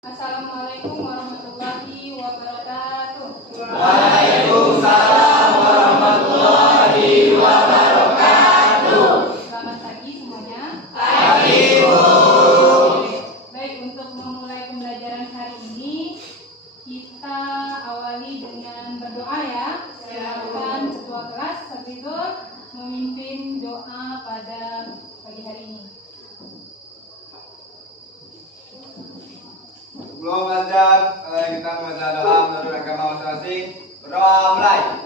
Assalamualaikum warahmatullahi wabarakatuh. Waalaikumsalam warahmatullahi wabarakatuh. Selamat pagi semuanya. Pagi, Bu. Baik, untuk memulai pembelajaran hari ini kita awali dengan berdoa ya. Silakan ketua kelas Hafizul memimpin doa pada pagi hari ini. Sebelum belajar, kita membaca doa menurut agama masing-masing. Berdoa mulai.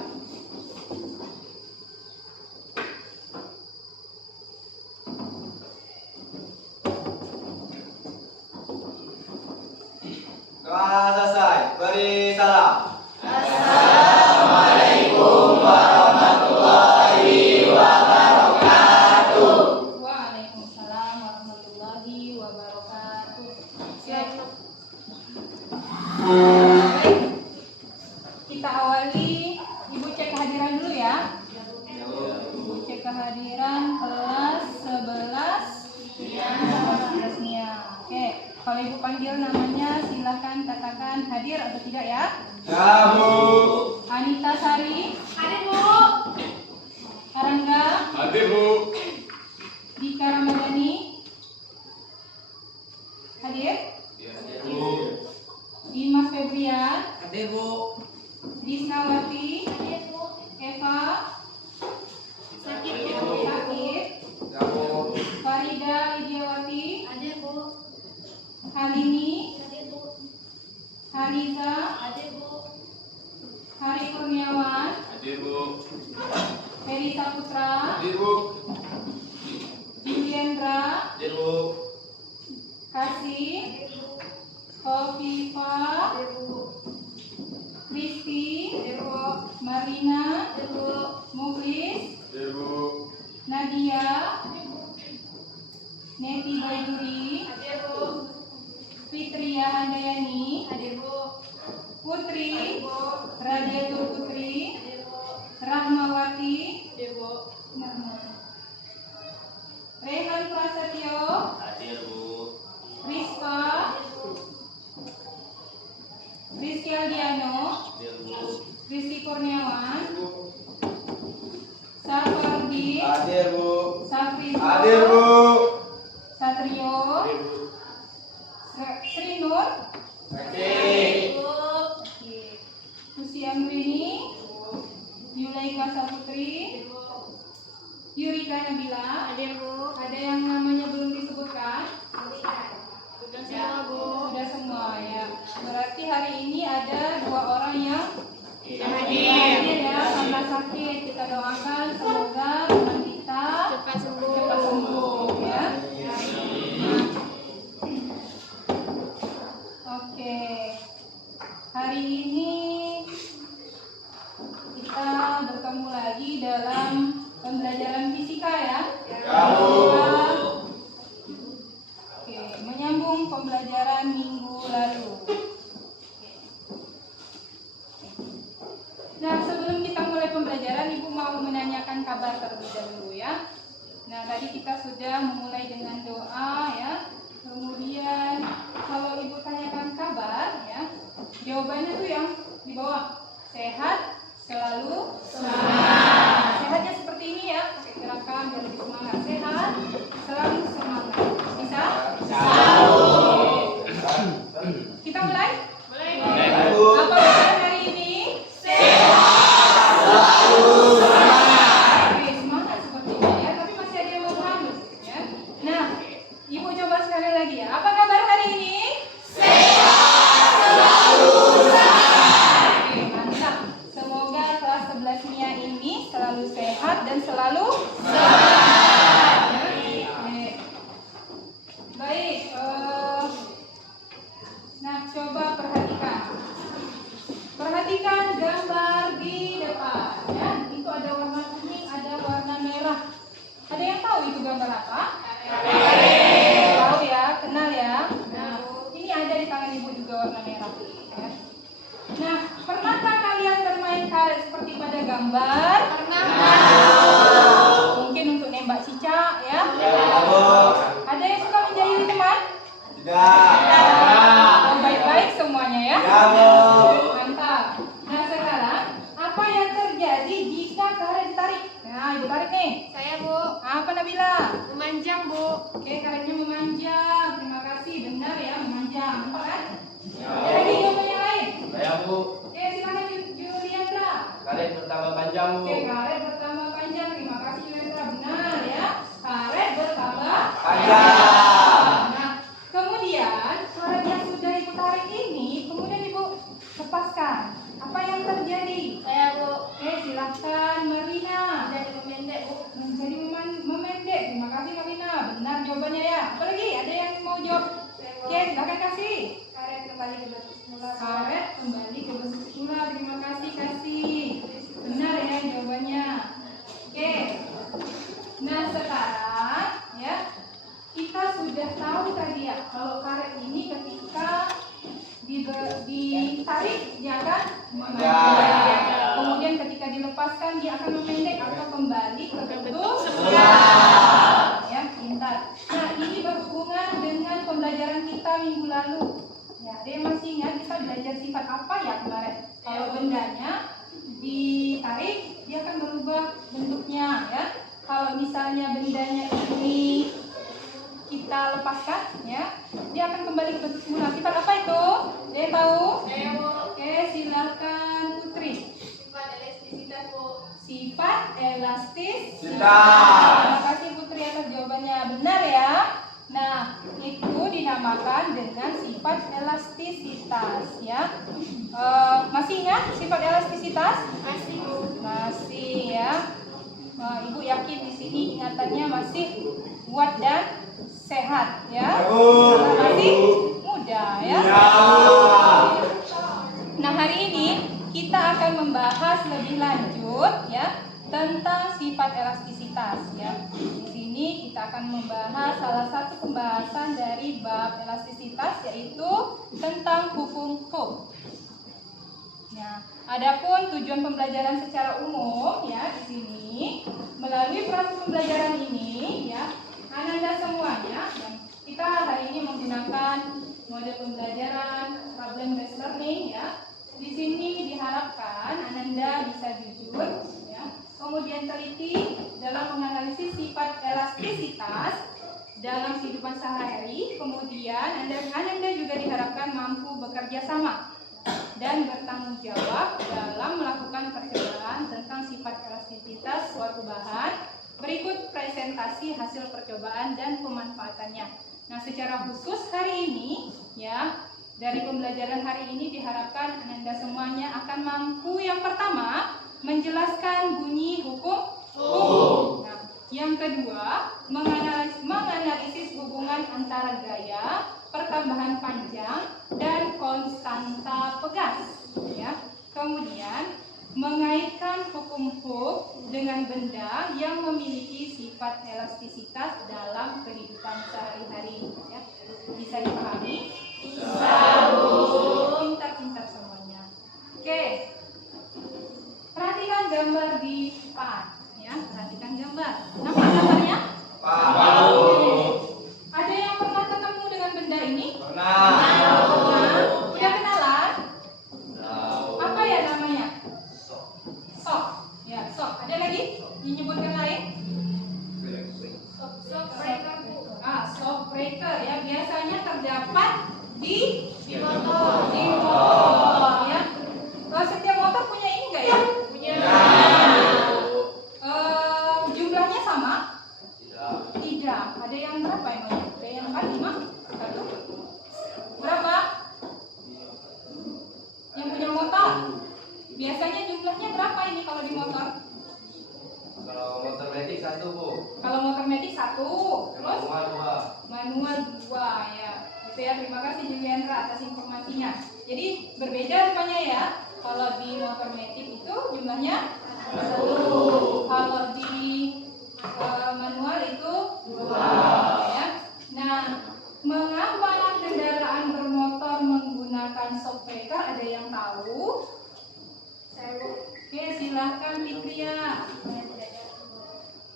Doa selesai. Beri salam. Assalamualaikum warahmatullahi wabarakatuh. Waalaikumsalam warahmatullahi wabarakatuh. Baik, kita awali. Ibu cek kehadiran dulu ya. Ibu cek kehadiran kelas 11 Nia. Oke, kalau ibu panggil namanya silahkan katakan hadir atau tidak ya. Ya, Bu. Anita Sari. Hadir Bu. Arangga. Hadir, Bu. Dika Ramadhani. Hadir. Bu. Dimas Febrian. Hadir, Bu. Disnawati. Eva. Sakit. Ya, Bu. Farida Lidiawati. Hadir Bu. Halini. Hadir Bu. Haniza. Hadir Bu. Hari Kurniawan. Hadir, Bu. Heri Saputra. Hadir, Bu. Juliandra. Hadir, Bu. Kasih. Hadir Bu. Kofifa. Hadir Bu. Kristi. Hadir Bu. Marina. Hadir Bu. Mukhlis. Hadir, Bu. Nadia. Neti Baiduri. Hadir Bu. Fitria Handayani. Hadir Bu. Putri. Hadir Bu. Radiatul Putri. Hadir Bu. Rahmawati. Hadir Bu. Rehan Prasetyo. Hadir, Bu. Rizka. Hadir Bu. Rizky Aldiano. Hadir, Bu. Rizky Kurniawan. Safardi. Hadir, Bu. Safrino. Hadir, Bu. Satrio. Hadir, Bu. Sri Nur. Hadir. Bu. Susi Amrini. Yulaika Saputri. Hadir Bu. Yurika Nabila. Hadir Bu. Ada yang namanya belum disebutkan? Sudah semua Bu. Sudah semua ya. Berarti hari ini ada 2 orang yang Tidak hadir ya karena sakit. Kita doakan semoga teman kita Cepat sembuh. cepat sembuh ya. Oke. Hari ini kita bertemu lagi dalam pembelajaran fisika ya. Oke, menyambung pembelajaran minggu lalu. Nah, sebelum kita mulai pembelajaran, Ibu mau menanyakan kabar terlebih dahulu ya. Nah, tadi kita sudah memulai dengan doa ya. Kemudian kalau Ibu tanyakan kabar ya, jawabannya tuh yang di bawah. Sehat, selalu semangat. Sehatnya seperti ini ya, pakai gerakan biar lebih semangat. Sehat, selalu semangat. Bisa? Kita mulai? Boleh. Apa kabar hari ini? Oke, semangat sepertinya ya, tapi masih ada yang mau pahami ya. Nah, Ibu coba sekali lagi ya. Apa kabar hari ini? Oke, mantap. Semoga kelas 11 Nia ini selalu sehat dan selalu semangat. Oke. Baik. Nah, coba perhatikan. Perhatikan gambar di depan ya. Itu ada warna kuning, ada warna merah. Ada yang tahu itu gambar apa? Tahu ya, kenal ya. Nah, ini ada di tangan Ibu juga warna merah ya. Nah, pernahkah kalian bermain karet seperti pada gambar? Pernah. Mungkin untuk nembak cicak ya. Ya, Bu. Ada yang suka menjahili teman? Tidak. Oh, Nampak kan? Ada lagi jawaban yang lain? Saya Bu, Oke, silakan Juliandra. karet bertambah panjang Bu. Oke, karet bertambah panjang. Terima kasih Juliandra. Benar ya. Karet bertambah Panjang. Nah, kemudian karet yang sudah ibu tarik ini, kemudian ibu lepaskan. Apa yang terjadi? Saya Bu. Oke, silahkan Marina. Jadi memendek Bu. Menjadi memendek. Terima kasih Marina. Benar jawabannya ya. Apa lagi? Ada yang mau jawab? Oke, silakan kasih. Karet kembali ke bentuk semula. Karet kembali ke bentuk semula. Terima kasih kasih. Benar ya jawabannya. Oke. Nah sekarang ya kita sudah tahu tadi ya kalau karet ini ketika ditarik dia akan memendek. Kemudian ketika dilepaskan dia akan memendek atau kembali ke bentuk semula. Ya, pintar. Nah ini berhubungan dengan pembelajaran kita minggu lalu. Ya, ada yang masih ingat kita belajar sifat apa ya kemarin? Kalau bendanya ditarik, dia akan berubah bentuknya ya. Kalau misalnya bendanya ini kita lepaskan ya, dia akan kembali ke bentuk semula. Sifat apa itu? Ada yang tahu? Saya Bu. Oke, silakan Putri. Sifat elastisitas Bu. Sifat elastisitas. Sitas. Terima kasih Putri atas jawabannya. Benar ya? Nah, itu dinamakan dengan sifat elastisitas ya. Masih ingat sifat elastisitas? Masih Bu. Masih ya. Ibu yakin di sini ingatannya masih kuat dan sehat ya. Masih muda ya. Nah, hari ini kita akan membahas lebih lanjut ya tentang sifat elastisitas ya. Di sini kita akan membahas salah satu pembahasan dari bab elastisitas yaitu tentang hukum Hooke. Ya, adapun tujuan pembelajaran secara umum ya di sini melalui proses pembelajaran ini ya, Ananda semuanya dan kita hari ini menggunakan model pembelajaran problem based learning ya. Di sini diharapkan Ananda bisa jujur ya, kemudian teliti dalam menganalisis sifat elastisitas dalam kehidupan sehari-hari, kemudian Ananda juga diharapkan mampu bekerja sama dan bertanggung jawab dalam melakukan percobaan tentang sifat elastisitas suatu bahan. Berikut presentasi hasil percobaan dan pemanfaatannya. Nah, secara khusus hari ini ya, dari pembelajaran hari ini diharapkan Anda semuanya akan mampu yang pertama menjelaskan bunyi hukum Hooke. Nah, yang kedua menganalisis hubungan antara gaya, pertambahan panjang dan konstanta pegas ya. Kemudian mengaitkan hukum Hooke dengan benda yang memiliki sifat elastisitas dalam kehidupan sehari-hari ya. Bisa dipahami? Bisa. Pintar-pintar semuanya. Oke. Perhatikan gambar di depan ya, perhatikan gambar. Nampak gambarnya? Ada yang pernah ketemu dengan benda ini? Udah kenalan? Apa ya namanya? Sok. Ya, sok. Ada lagi? Menyebutkan lain? Sok breaker Bu. Shock breaker ya. Biasanya terdapat di Motor. motor ya. Setiap motor punya ini enggak ya? Punya. Jumlahnya sama? Tidak. Ada yang berapa emang? Ada yang 4, 5? 1? Berapa? Yang punya motor? Biasanya jumlahnya berapa ini kalau di motor? Kalau motor metik 1 Bu. Kalau motor metik 1, terus Manual 2. manual 2 ya. Gitu ya. Terima kasih Juliandra atas informasinya. Jadi berbeda rupanya ya. Kalau di motor metik itu jumlahnya 1. Kalau di manual itu 2 ya. Nah, mengapa kendaraan bermotor menggunakan shock breaker? Ada yang tahu? Saya Bu. Oke, silahkan Fitria.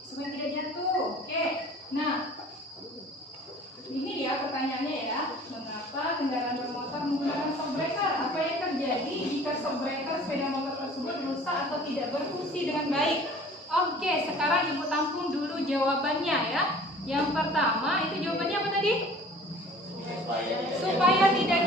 Supaya tidak jatuh. Oke. Nah, ini dia pertanyaannya ya. Mengapa kendaraan bermotor menggunakan shock breaker? Apa yang terjadi jika shock breaker sepeda motor tersebut rusak atau tidak berfungsi dengan baik? Oke, sekarang Ibu tampung dulu jawabannya ya. Yang pertama, itu jawabannya apa tadi? Supaya tidak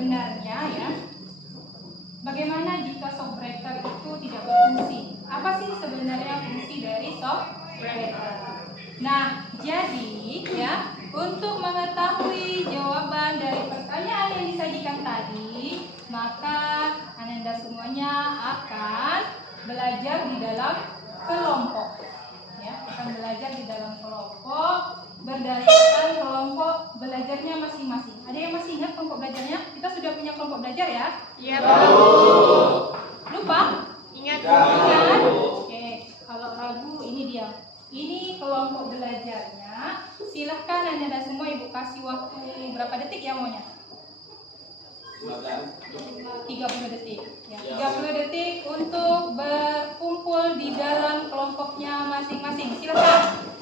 sebenarnya ya, bagaimana jika softwriter itu tidak berfungsi? Apa sih sebenarnya fungsi dari softwriter? Nah, jadi ya, untuk mengetahui jawaban dari pertanyaan yang disajikan tadi, maka Ananda semuanya akan belajar di dalam kelompok. Ya, akan belajar di dalam kelompok berdasarkan kelompok belajarnya masing-masing. Ada yang masih ingat kelompok belajarnya? Kita sudah punya kelompok belajar ya? Iya, Lupa? Ingat. Ingat? Oke, kalau ragu ini dia. Ini kelompok belajarnya. Silahkan Anda semua Ibu kasih waktu berapa detik ya maunya? 30 detik. Ya, 30 detik untuk berkumpul di dalam kelompoknya masing-masing. Silahkan.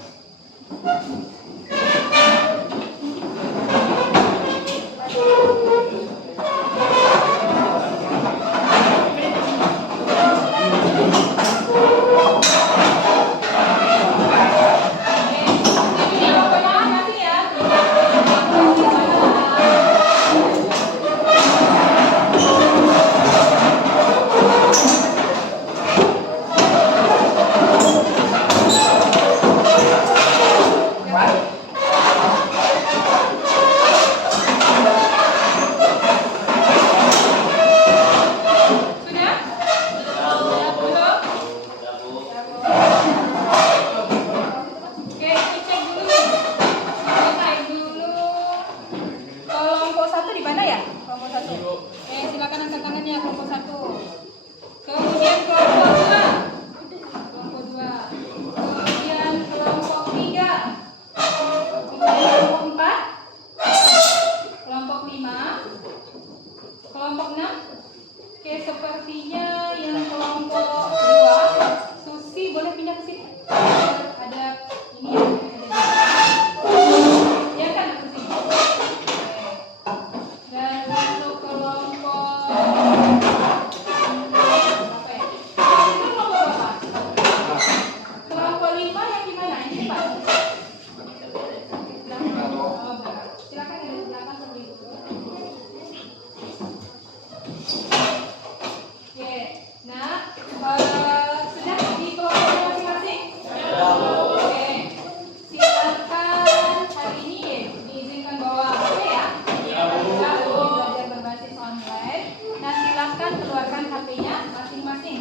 Sudah dikeluarkan HP-nya masing-masing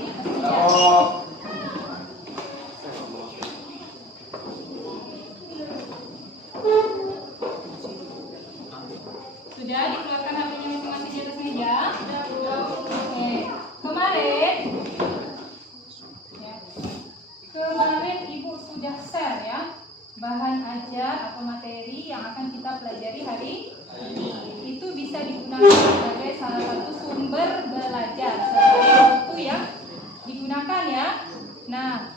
di atas meja? Oke. Kemarin Ibu sudah share ya bahan ajar atau materi yang akan kita pelajari hari ini. Itu bisa digunakan sebagai salah satu sumber belajar sebagai buku yang digunakan ya. Nah,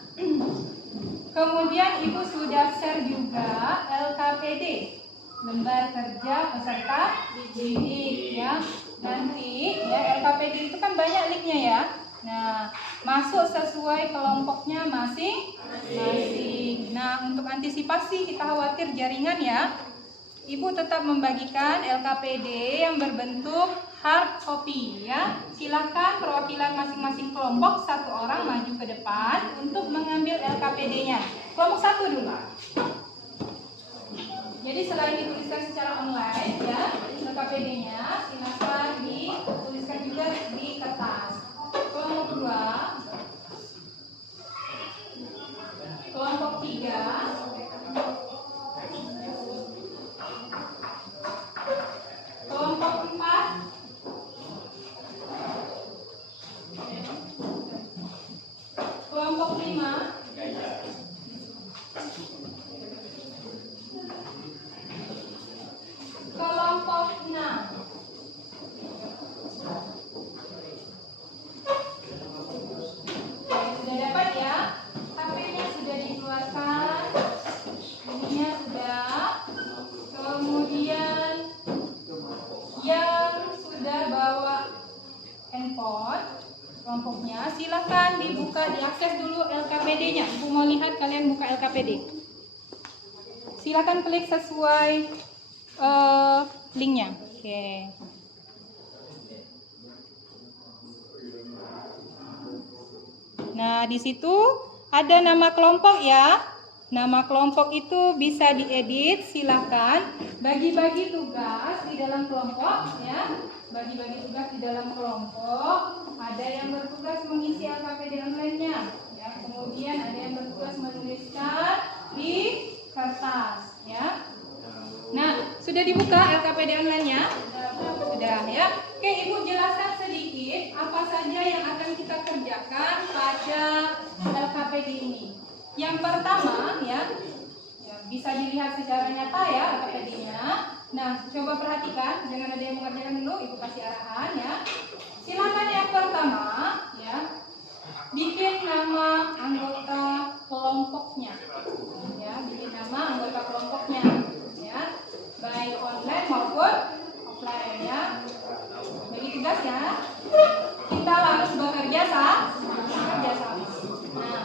kemudian Ibu sudah share juga LKPD, lembar kerja peserta didik ya. Nanti ya LKPD itu kan banyak linknya ya. Nah, masuk sesuai kelompoknya masing-masing. Nah, untuk antisipasi kita khawatir jaringan ya, Ibu tetap membagikan LKPD yang berbentuk hard copy ya. Silakan perwakilan masing-masing kelompok satu orang maju ke depan untuk mengambil LKPD-nya. Kelompok satu dulu. Jadi selain dituliskan secara online ya, LKPD-nya silakan dituliskan juga di kertas. Kelompok 2, kelompok 3, kelompok 4, kelompok 5, kelompok 6. Sudah dapat ya? HP-nya sudah dikeluarkan. Ininya sudah. Kemudian yang sudah bawa handphone kelompoknya, silakan dibuka, diakses dulu LKPD-nya. Ibu mau lihat kalian buka LKPD. Silakan klik sesuai linknya. Oke. Nah, di situ ada nama kelompok ya. Nama kelompok itu bisa diedit, silakan bagi-bagi tugas di dalam kelompok ya. Bagi-bagi tugas di dalam kelompok. Ada yang bertugas mengisi LKPD online-nya ya. Kemudian ada yang bertugas menuliskan di kertas ya. Nah, sudah dibuka LKPD online-nya? Sudah ya. Oke, Ibu jelaskan sedikit apa saja yang akan kita kerjakan pada LKPD ini. Yang pertama ya, bisa dilihat secara nyata ya LKPD-nya. Nah, coba perhatikan, jangan ada yang mengerjakan dulu, Ibu kasih arahan ya. Silakan yang pertama ya, bikin nama anggota kelompoknya. Ya, bikin nama anggota kelompoknya ya, baik online maupun offline ya. Bagi tugas ya, kita harus bekerja sama. Nah,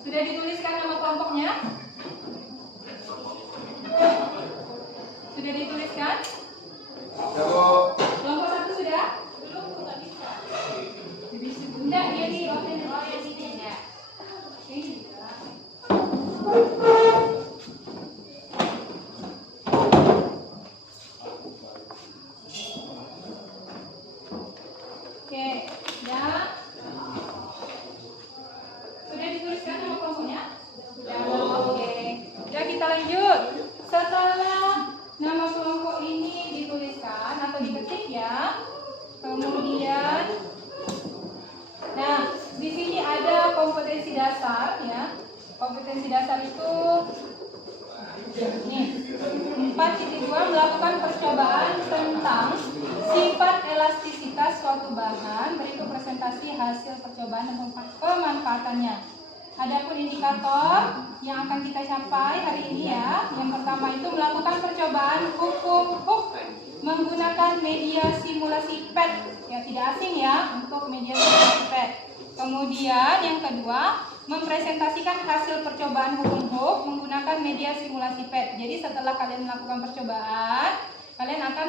sudah dituliskan nama kelompoknya? Sudah dituliskan? Bu. Kelompok 1 sudah? Belum, nggak bisa. Enggak, dia di offline. Oh ya, sini ya. Oke, ya. Sudah dituliskan nama kelompoknya? Sudah. Oke. Ya, kita lanjut. Setelah nama kelompok ini dituliskan atau diketik ya, kemudian, nah di sini ada kompetensi dasar ya. Kompetensi dasar itu nih 4.2 melakukan percobaan tentang sifat elastisitas suatu bahan, berikut presentasi hasil percobaan dan pemanfaatannya. Adapun indikator yang akan kita capai hari ini ya, yang pertama itu melakukan percobaan hukum Hooke menggunakan media simulasi PET ya, tidak asing ya untuk media simulasi PET. Kemudian yang kedua, mempresentasikan hasil percobaan hukum Hooke menggunakan media simulasi PET. Jadi setelah kalian melakukan percobaan, kalian akan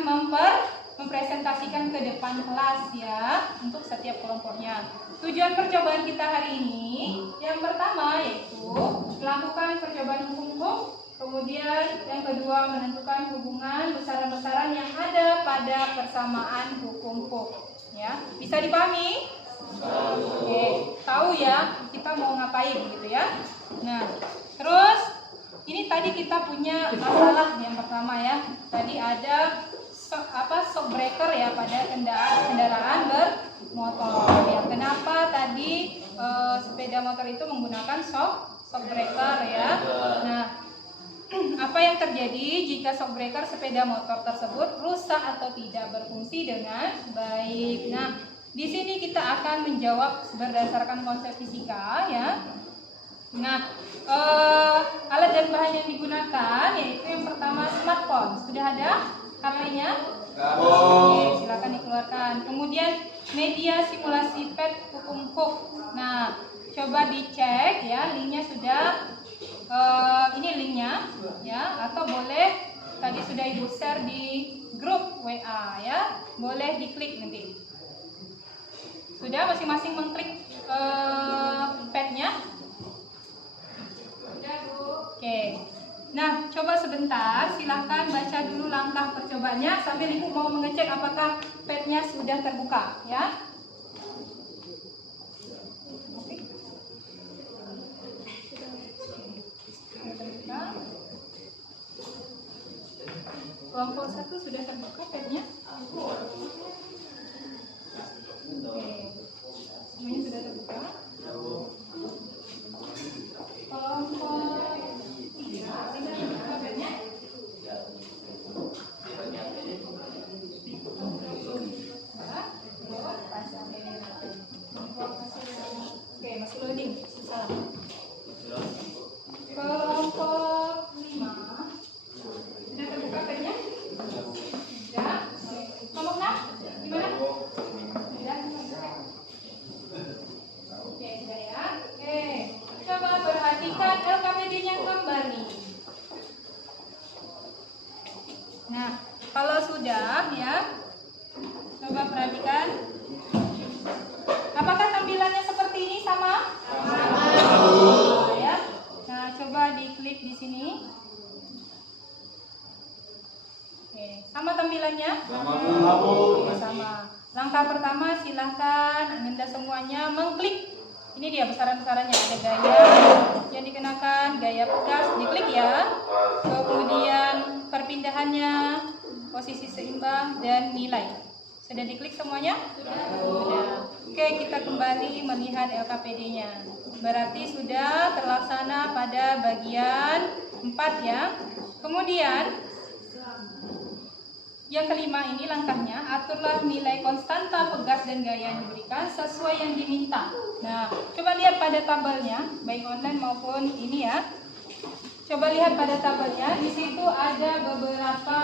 mempresentasikan ke depan kelas ya untuk setiap kelompoknya. Tujuan percobaan kita hari ini yang pertama yaitu melakukan percobaan hukum Hooke, kemudian yang kedua menentukan hubungan besaran-besaran yang ada pada persamaan hukum Hooke. Ya, bisa dipahami? Oke, tahu ya kita mau ngapain gitu ya. Nah, terus ini tadi kita punya masalah yang pertama ya. Tadi ada shock breaker ya pada kendaraan bermotor ya. Kenapa tadi sepeda motor itu menggunakan shock breaker ya? Nah, apa yang terjadi jika shock breaker sepeda motor tersebut rusak atau tidak berfungsi dengan baik? Nah, di sini kita akan menjawab berdasarkan konsep fisika ya. Nah, alat dan bahan yang digunakan yaitu yang pertama smartphone. Sudah ada HP-nya? Oke, silakan dikeluarkan. Kemudian media simulasi PET hukum Hooke. Nah, coba dicek ya, linknya sudah. Ini linknya ya, atau boleh tadi sudah Ibu share di grup WA ya, boleh diklik nanti. Sudah masing-masing mengklik PET-nya? Sudah Bu. Oke. Nah, coba sebentar, silahkan baca dulu langkah percobaannya sambil Ibu mau mengecek apakah PET-nya sudah terbuka ya. Kelompok 1 sudah terbuka PET-nya? Oke. Semuanya sudah terbuka? Kelompok 3 sudah terbuka PET-nya? Oke, masih loading. Salah. Kelompok 5 sudah terbuka PET-nya? Sudah. Kelompok 6 gimana? Sudah. Oke, sudah ya. Oke. Coba perhatikan LKPD-nya kembali. Nah, kalau sudah ya, coba perhatikan. caranya? Sama, Bu. Oke, sama. Langkah pertama silahkan Anda semuanya mengklik. Ini dia besaran-besarannya. Ada gaya yang dikenakan, gaya pegas, diklik ya. Kemudian perpindahannya, posisi seimbang, dan nilai. Sudah diklik semuanya? Sudah. Oke, kita kembali melihat LKPD-nya. Berarti sudah terlaksana pada bagian 4 ya. Kemudian yang kelima ini langkahnya, aturlah nilai konstanta pegas dan gaya yang diberikan sesuai yang diminta. Nah, coba lihat pada tabelnya, baik online maupun ini ya. Coba lihat pada tabelnya, di situ ada beberapa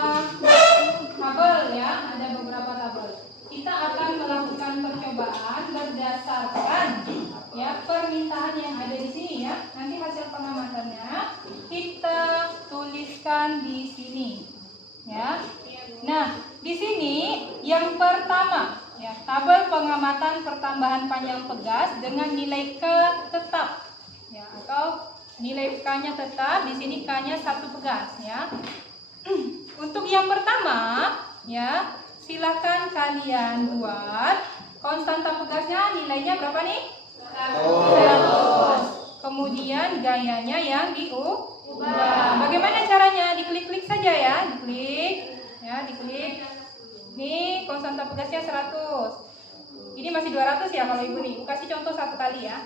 tabel ya, ada beberapa tabel. Kita akan melakukan percobaan berdasarkan ya permintaan yang ada di sini ya. Nanti hasil pengamatannya kita tuliskan di sini ya. Nah, di sini yang pertama ya, tabel pengamatan pertambahan panjang pegas dengan nilai K tetap ya, atau nilai K-nya tetap, di sini K-nya 1 pegas ya. Untuk yang pertama ya, silakan kalian buat konstanta pegasnya nilainya berapa nih? 100. Kemudian gayanya yang diubah. Bagaimana caranya? Diklik-klik saja ya, diklik. Ya, diklik. Nih, konstanta pegasnya 100. Ini masih 200 ya kalau Ibu nih. Kasih contoh 1 kali ya.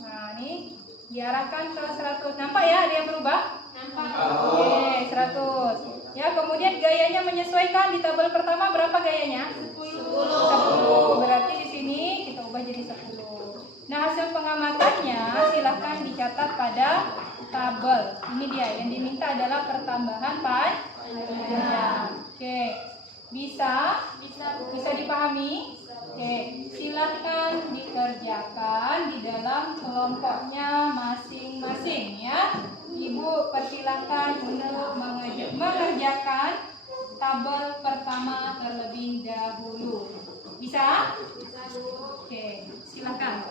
Nah, nih diarahkan ke 100. Nampak ya ada yang berubah? Nampak. Oke, 100. Ya, kemudian gayanya menyesuaikan di tabel pertama berapa gayanya? 10. Berarti di sini kita ubah jadi 10. Nah, hasil pengamatannya silahkan dicatat pada tabel. Ini dia yang diminta adalah pertambahan panjang. Oke, bisa dipahami? Oke, silahkan dikerjakan di dalam kelompoknya masing-masing ya. Ibu persilahkan untuk mengerjakan tabel pertama terlebih dahulu. Bisa? Bisa, Bu. Oke, silahkan.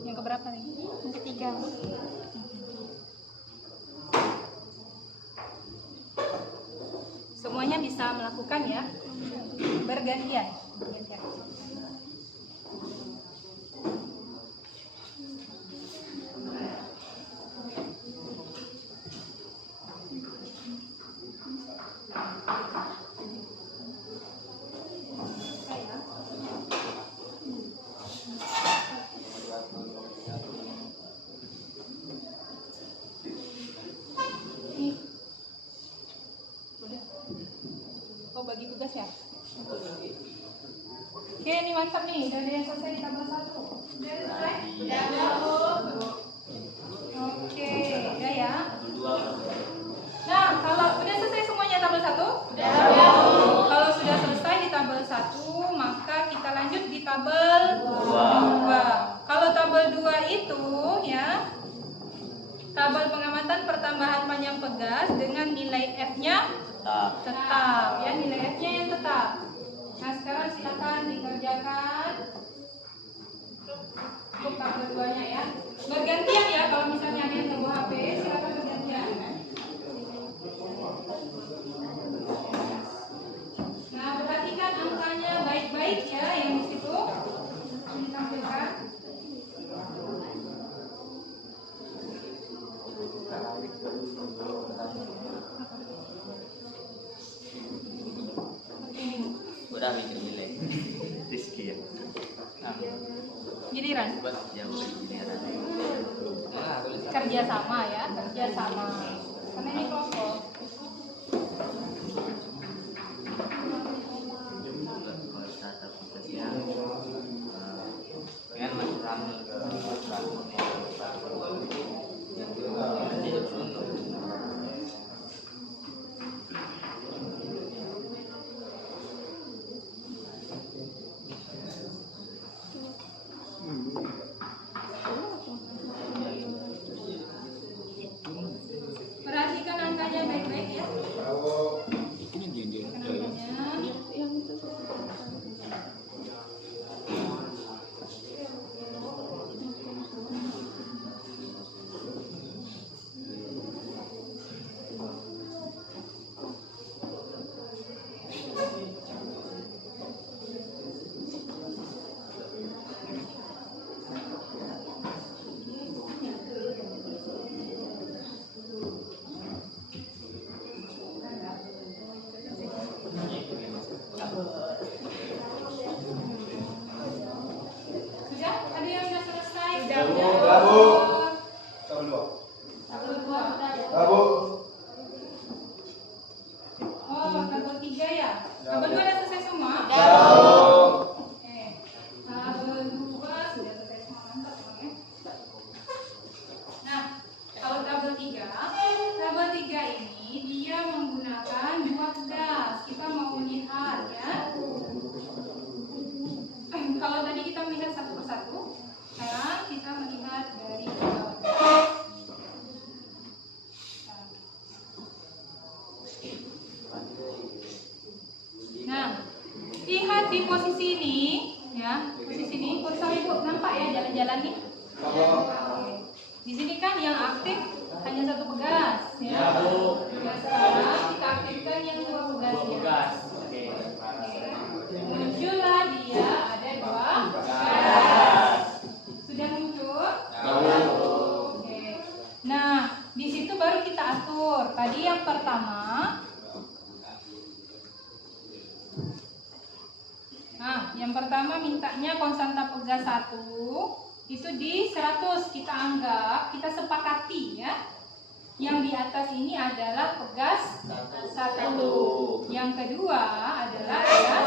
Yang keberapa nih? Yang ketiga. Semuanya bisa melakukan ya, bergantian. Oh, bagi tugas ya? Oke, ini mantap nih. Udah ada yang selesai di tabel 1. Udah selesai? Oke, udah ya. Nah, kalau udah selesai semuanya tabel 1? Kalau sudah selesai di tabel 1, maka kita lanjut di tabel 2. Kalau tabel 2 itu ya, tabel pengamatan pertambahan panjang pegas dengan nilai F-nya tetap ya, nilai F-nya yang tetap. Nah, sekarang silakan dikerjakan untuk tabel 2-nya ya. Bergantian ya, kalau misalnya ada yang bawa HP, silakan bergantian. Nah, perhatikan angkanya baik-baik ya yang di situ ditampilkan. Udah mikir nilai Rizky ya. Giliran Jauh giliran. kerja sama ya, kerja sama. Karena ini kelompok. Kalau tatap muka kan masih ramai. di posisi ini, ya, posisi ini, sama ibu nampak ya jalan-jalan nih. Di sini kan yang aktif hanya satu pegas, ya. Ya, Bu. Nah, sekarang kita aktifkan yang dua pegasnya. Tugas. Oke. Muncullah dia ada dua pegas. Sudah muncul? Oke. Nah, di situ baru kita atur. Tadi yang pertama. Nah, yang pertama mintanya konstanta pegas 1 itu di 100 kita anggap, kita sepakati ya. Yang di atas ini adalah pegas 1. Yang kedua adalah pegas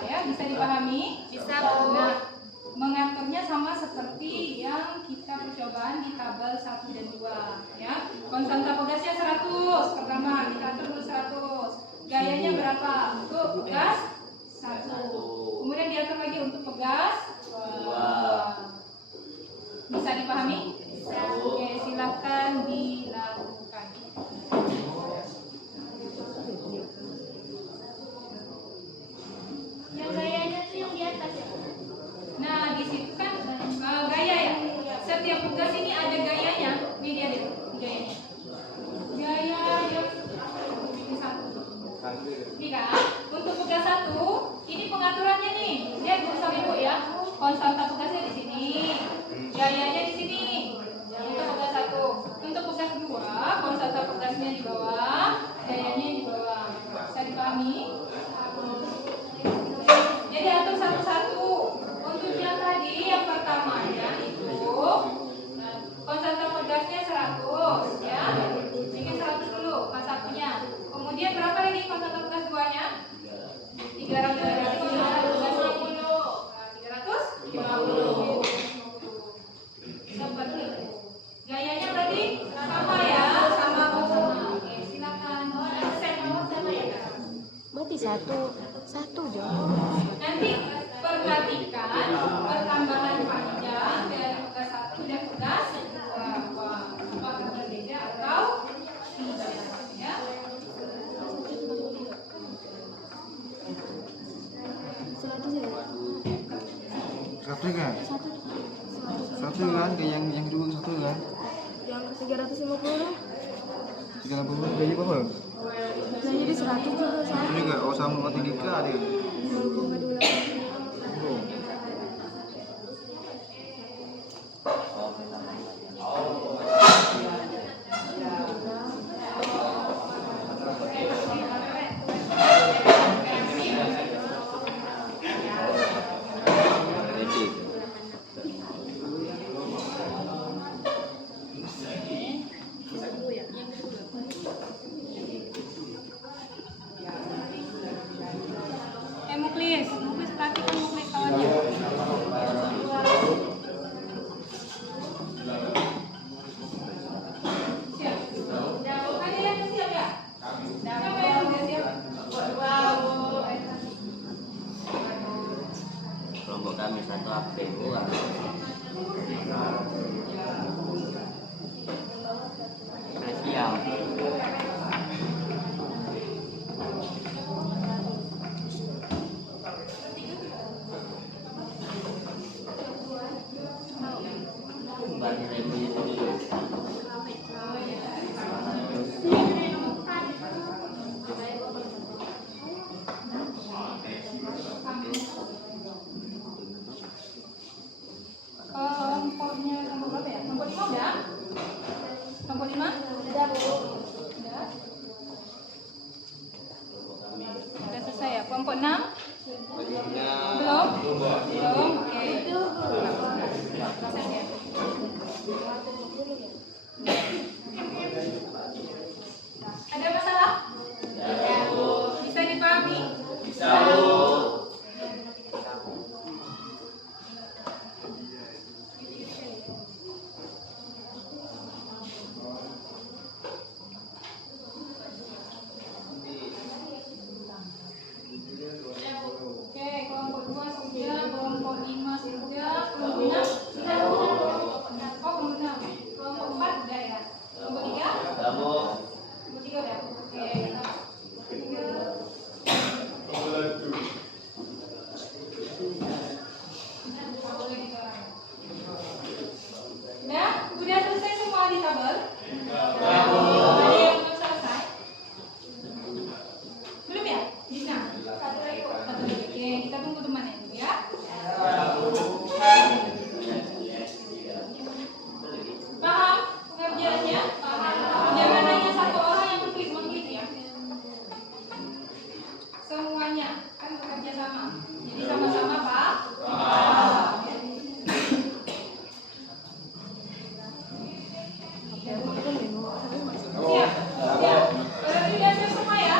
2. Ya, bisa dipahami? Bisa, Bu. Nah, mengaturnya sama seperti yang kita percobaan di tabel 1 dan 2 ya. Konstanta pegasnya 100. Pertama kita atur dulu 100. Gayanya berapa? Untuk pegas 1. Kemudian diatur lagi untuk pegas 2. Bisa dipahami? Bisa. Oke, silakan dilakukan. Yang gayanya tuh yang di atas ya. Nah, di situ kan gaya ya. Setiap pegas ini ada gayanya. Ini dia deh, gayanya. Gaya yang ini 1. Ini kan, untuk pegas 1, ini pengaturannya nih. Lihat Bu sama Ibu ya. Konstanta pegasnya di sini. Gayanya di sini. Untuk pegas 1. Untuk pegas 2, konstanta pegasnya di bawah, gayanya di bawah. Bisa dipahami? Jadi atur satu-satu. Untuk yang tadi yang pertamanya itu konstanta pegasnya 100 ya. Bikin 100 dulu pas satunya. Kemudian berapa lagi konstanta pegas 2-nya? 300. Berarti konstanta pegas 350. Seperti itu. Gayanya berarti sama ya, sama Bu. Oke, silakan. Sama ya. Berarti satu jauh. Nanti perhatikan pertambahan panjang dari pegas 1 dan pegas 2. Apakah berbeda atau tidak ya? Satu kan? Satu kan? Kayak yang dulu satu kan? Yang ke 350. 30 gaji berapa? Nah, jadi 100 juga Itu juga, oh sama tinggi ke ada. 0,28. Oh. Muklis perhatikan Muklis kawannya. Siap. Ada yang siap ya? Siapa yang udah siap? Wow. Kelompok kami 1 AP buah. Spesial. Bagi rebunya dulu. Kelompoknya kelompok berapa ya? Kelompok 5 udah? Kelompok 5? Udah, Bu. Udah. Kelompok kami. Udah selesai ya? Kelompok 6? Bagiannya Belum? Belum, oke. Itu Proses ya. Ada masalah? Bisa dipahami? Bisa, Bu. Oke, kelompok 2 sudah, kelompok 5 sudah, kelompok 6 sudah. kita tunggu temannya dulu ya. Paham pengerjaannya? Jangan hanya satu orang yang mengklik ya. Semuanya kan bekerja sama. Jadi sama-sama Pak. Siap? Siap. Berarti sudah siap semua ya?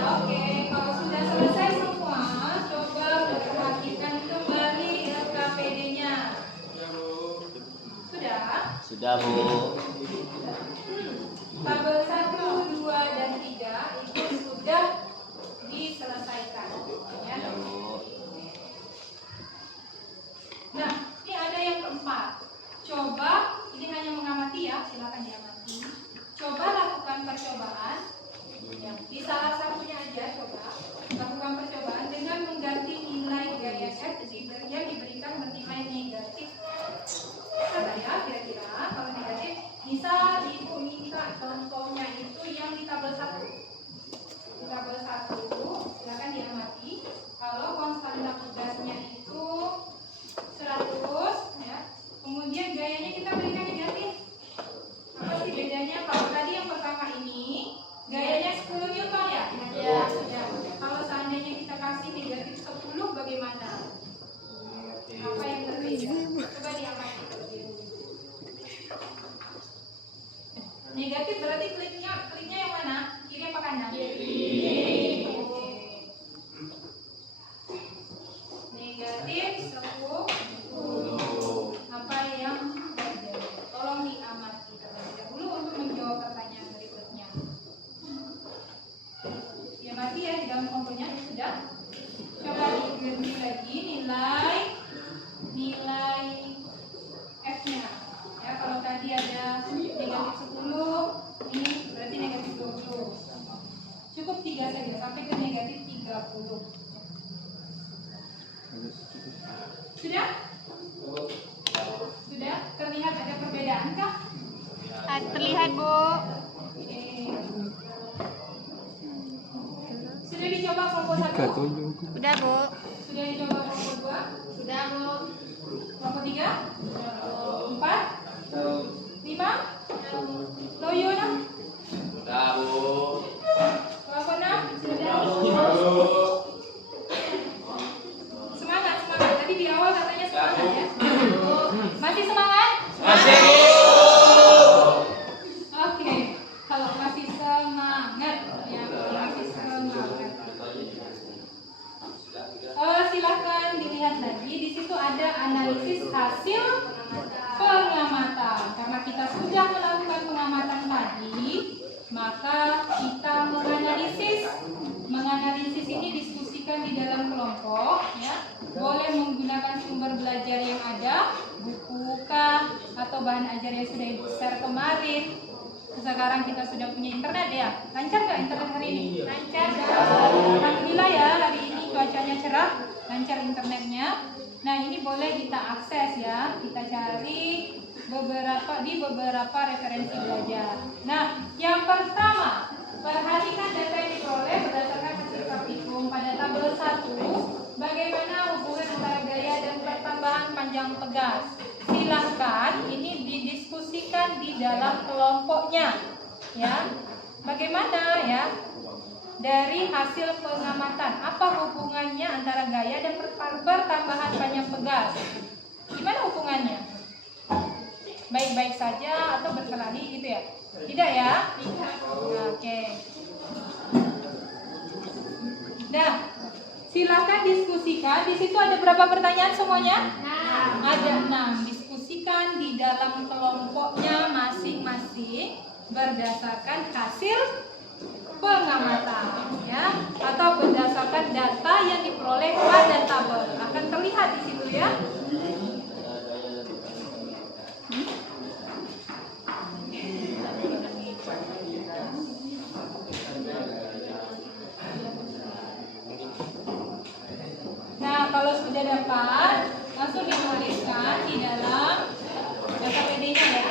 Oke, kalau sudah selesai semua, coba perhatikan kembali LKPD-nya. Sudah? Sudah, Bu. Tabel 1, 2, dan 3 itu sudah diselesaikan. Ya. Ya, Bu. Nah, ini ada yang keempat. Coba, ini hanya mengamati ya, silakan diamati. Coba lakukan percobaan. Ya, di salah satunya aja coba lakukan percobaan dengan mengganti nilai gaya F yang diberikan bernilai negatif. Bisa ya kira-kira kalau negatif? Misal ibu minta contohnya itu yang di tabel 1. Di tabel 1 silakan diamati. Kalau konstanta pegasnya itu 100 ya. Kemudian gayanya kita berikan negatif. Apa sih bedanya? Kalau tadi yang pertama ini gayanya 10 Newton ya? Ya. Kalau seandainya kita kasih negatif 10 bagaimana? Apa yang berbeda? Coba diamati. Negatif berarti kliknya yang mana? Kiri apa kanan? Kiri. Oke. Negatif 10. Apa yang berbeda? Tolong diamati terlebih dahulu untuk menjawab pertanyaan berikutnya. Diamati ya di dalam komponya sudah. Coba diganti lagi nilai F-nya. Ya, kalau tadi ada negatif 10, ini berarti negatif 20. Cukup 3 saja sampai ke negatif 30. Sudah? Sudah? Terlihat ada perbedaan kah? Terlihat, Bu. Oke. Sudah dicoba kelompok 1? Udah, Bu. Sudah dicoba kelompok 2? Sudah, Bu. Kelompok 3? 4? 5? Loyo 6? Sudah, Bu. Kelompok 6? Sudah? Semangat. Tadi di awal katanya semangat ya? Masih semangat? Masih. Oke. Kalau masih semangat ya, masih semangat. Silahkan dilihat lagi. Di situ ada analisis hasil pengamatan. Karena kita sudah melakukan pengamatan tadi, maka kita menganalisis ini diskusikan di dalam kelompok ya. Boleh menggunakan sumber belajar yang ada, buku kah, atau bahan ajar yang sudah Ibu share kemarin. Sekarang kita sudah punya internet ya. Lancar nggak internet hari ini? Lancar. Alhamdulillah ya, hari ini cuacanya cerah, lancar internetnya. Nah, ini boleh kita akses ya. Kita cari di beberapa referensi belajar. Nah, yang pertama, perhatikan data yang diperoleh berdasarkan hasil praktikum pada tabel 1. Bagaimana hubungan antara gaya dan pertambahan panjang pegas? Silahkan ini didiskusikan di dalam kelompoknya ya. Bagaimana ya dari hasil pengamatan, apa hubungannya antara gaya dan pertambahan panjang pegas? Gimana hubungannya? Baik-baik saja atau berkelahi gitu ya? Tidak ya? Oke. Nah, silakan diskusikan. Di situ ada berapa pertanyaan semuanya? Ada 6. Diskusikan di dalam kelompoknya masing-masing berdasarkan hasil pengamatan ya, atau berdasarkan data yang diperoleh pada tabel. Akan terlihat di situ ya. Nah, kalau sudah dapat, langsung dituliskan di dalam LKPD-nya ya.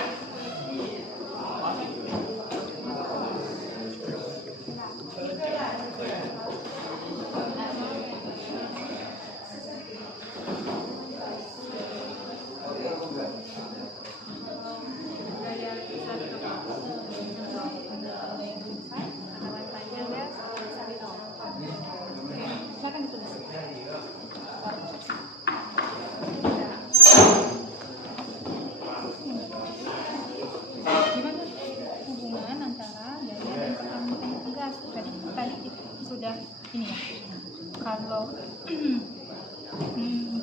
Kalau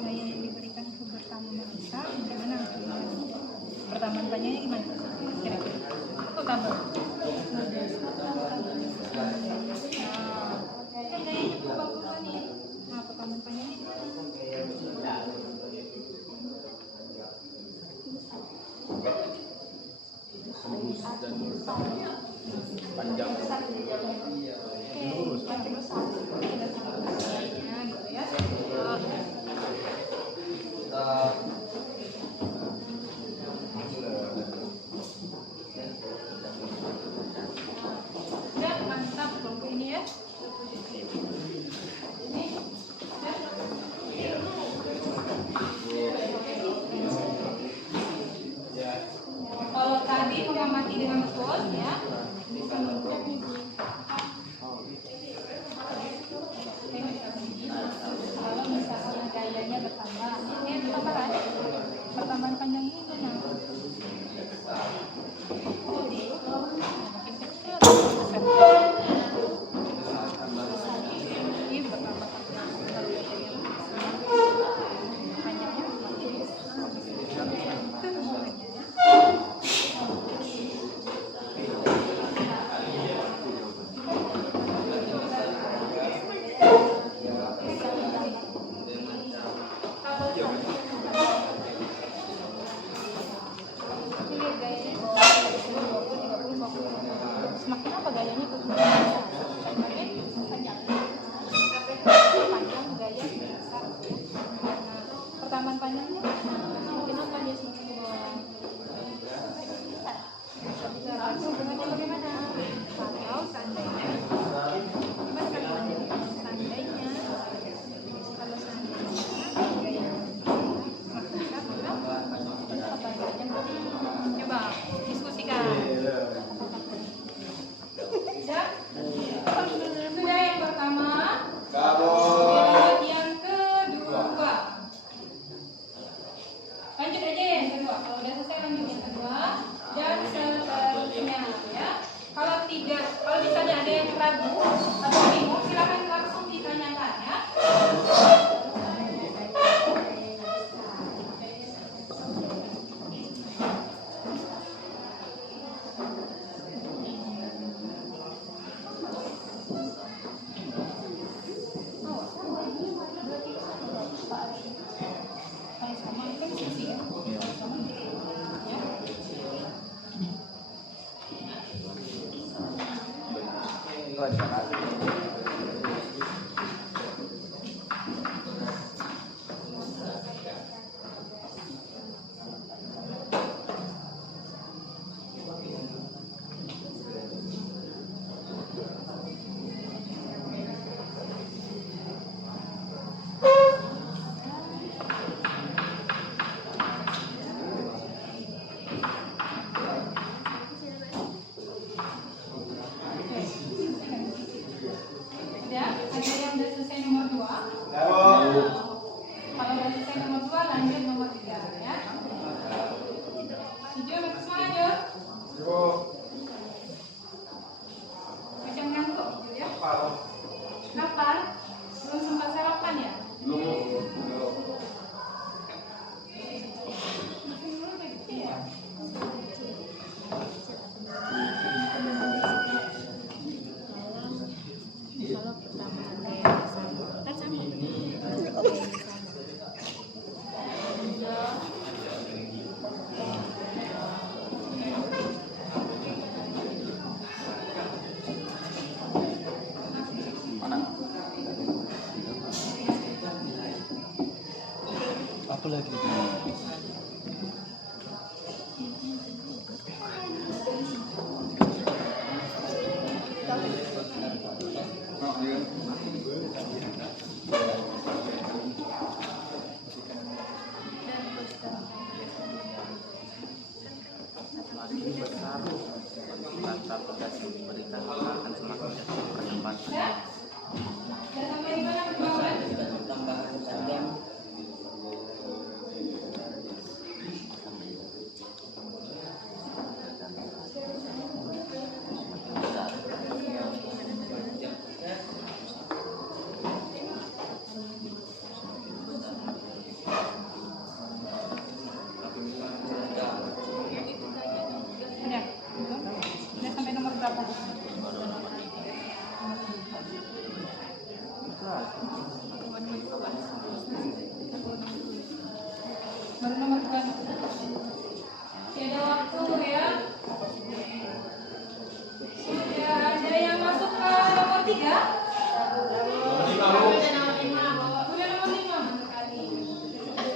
gaya yang diberikan ke pertama Manisa, bagaimana hasilnya? Pertamaan panjangnya gimana? Kira-kira? Aku tabel. Kan gayanya berubah-ubah nih. Nah, pertamaan panjangnya gimana? Panjang. Oke, kan terus kita sama gayanya gitu ya. Udah mantap kelompok ini ya. Ini kalau tadi mengamati dengan betul ya, bisa mengucap kalau misalnya gayanya bertambah, ini bertambah kan? Pertambahan panjang ini benar. Jadi makin kecil atau besar? Ini bertambah panjangnya semakin apa gayanya itu semakin panjang gaya besar. Nah, pertamaan panjangnya semakin apa dia semakin ke bawah. Berarti hubungannya bagaimana? Kalau seandainya gimana kalimatnya? Seandainya kalau seandainya gaya semakin besar maka apa panjang? Coba diskusikan. Sudah yang pertama, lanjut yang kedua. Lanjut aja yang kedua. Kalau udah selesai lanjut yang kedua dan seterusnya ya. Kalau tidak, kalau misalnya ada yang ragu atau bingung, silakan langsung ditanyakan ya. Udah, ada yang udah selesai nomor 2. Kalau udah selesai nomor 2, lanjut nomor 3 ya. Hijau, makin semangat Jo. Macam ngantuk gitu ya. Lapar? Belum sempat sarapan ya? Makin dulu udah gitu ya. kalau pertamaan gaya besar kan sama. Apa lagi? Semakin besar, kata pedas yang diberikan akan semakin jatuh percepatan. Udah sampai di mana ke bawah? Baru nomor 2. Ada waktu ya. Sudah ada yang masuk ke nomor 3? Sudah nomor 5 masuk kali.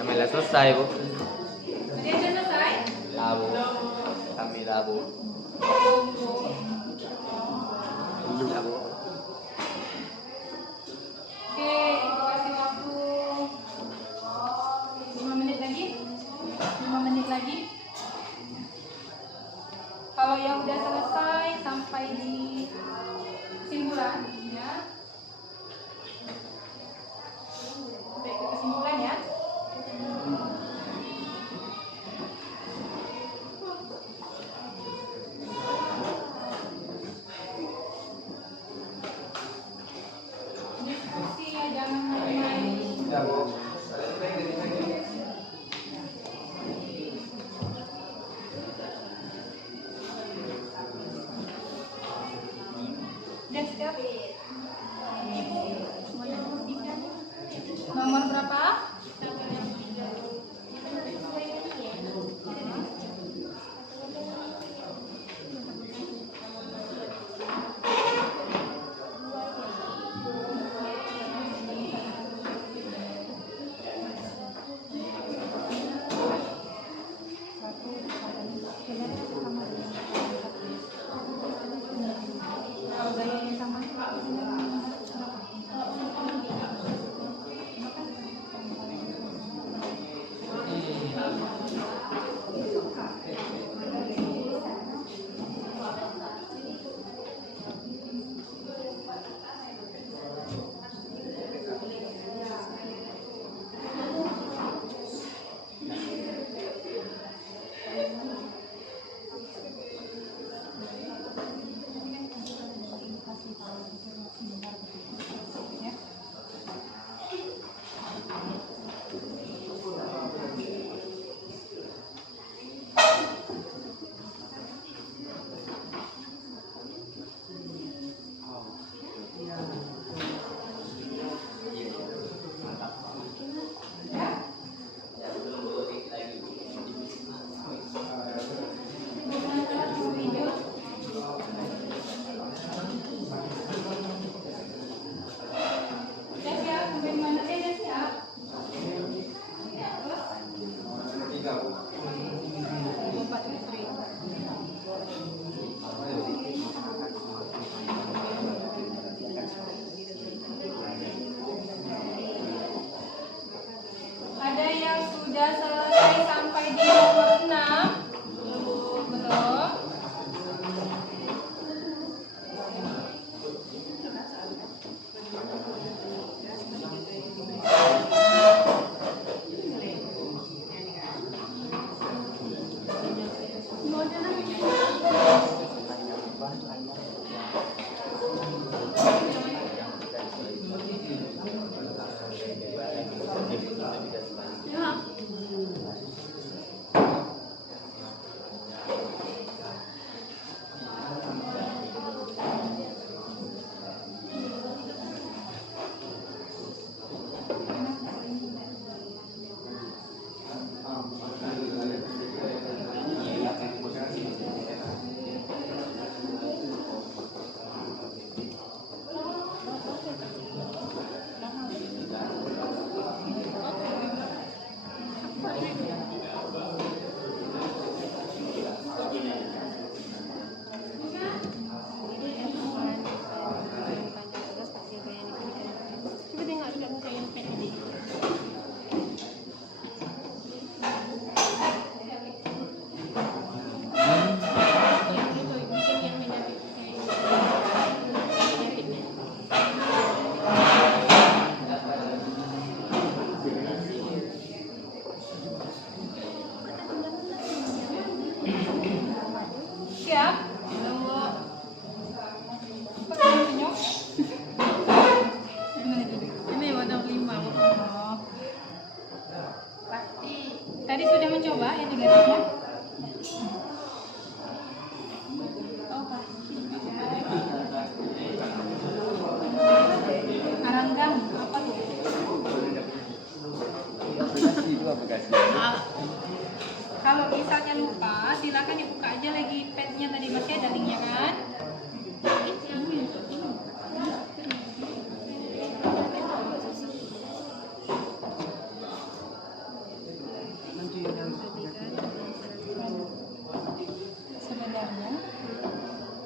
Kami sudah selesai, Bu. Ada yang sudah selesai? Labu. Kami labu. Labu. Oke, Ibu kasih waktu 5 menit lagi. 5 menit lagi. Kalau yang udah selesai sampai di kesimpulan, ya. Sampai ke kesimpulan ya. Diskusi ya, jangan main-main. Ya, Bu. Dan siap. Nomor berapa? Kalau gayanya sama ya. Udah siap sampai mana? Udah siap. Tiga, Bu. 4 Fitri. Ada yang sudah selesai sampai di nomor 6? Belum. Coba tengok dekat muka yang pet tadi. Yang itu bikin yang menyapit kayak menyapitnya. Siap? Nomor. Apa namanya? Gimana itu? Ini warna 5. Oh. Tadi sudah mencoba yang negatifnya? Oh, pasti. Aranggang, apa Kalau misalnya lupa, silakan dibuka aja lagi padnya tadi, masih ada linknya kan? Sebenarnya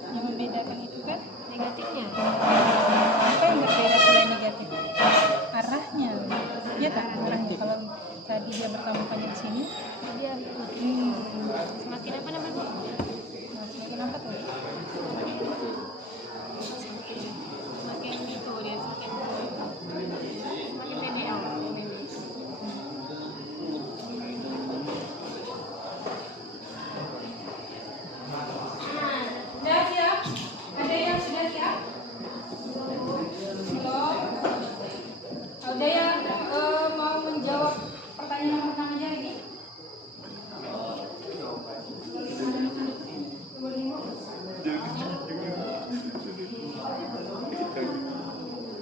yang membedakan itu kan Negatifnya. apa yang berbeda selain negatif? Arahnya, ya tak arahnya. Kalau tadi dia bertambah panjang di sini, Dia semakin apa namanya Bu? nah semakin apa tuh? Semakin itu dia semakin pendek. Sudah siap? Ada yang sudah siap? Belum? Ada yang mau menjawab pertanyaan yang pertama aja lagi?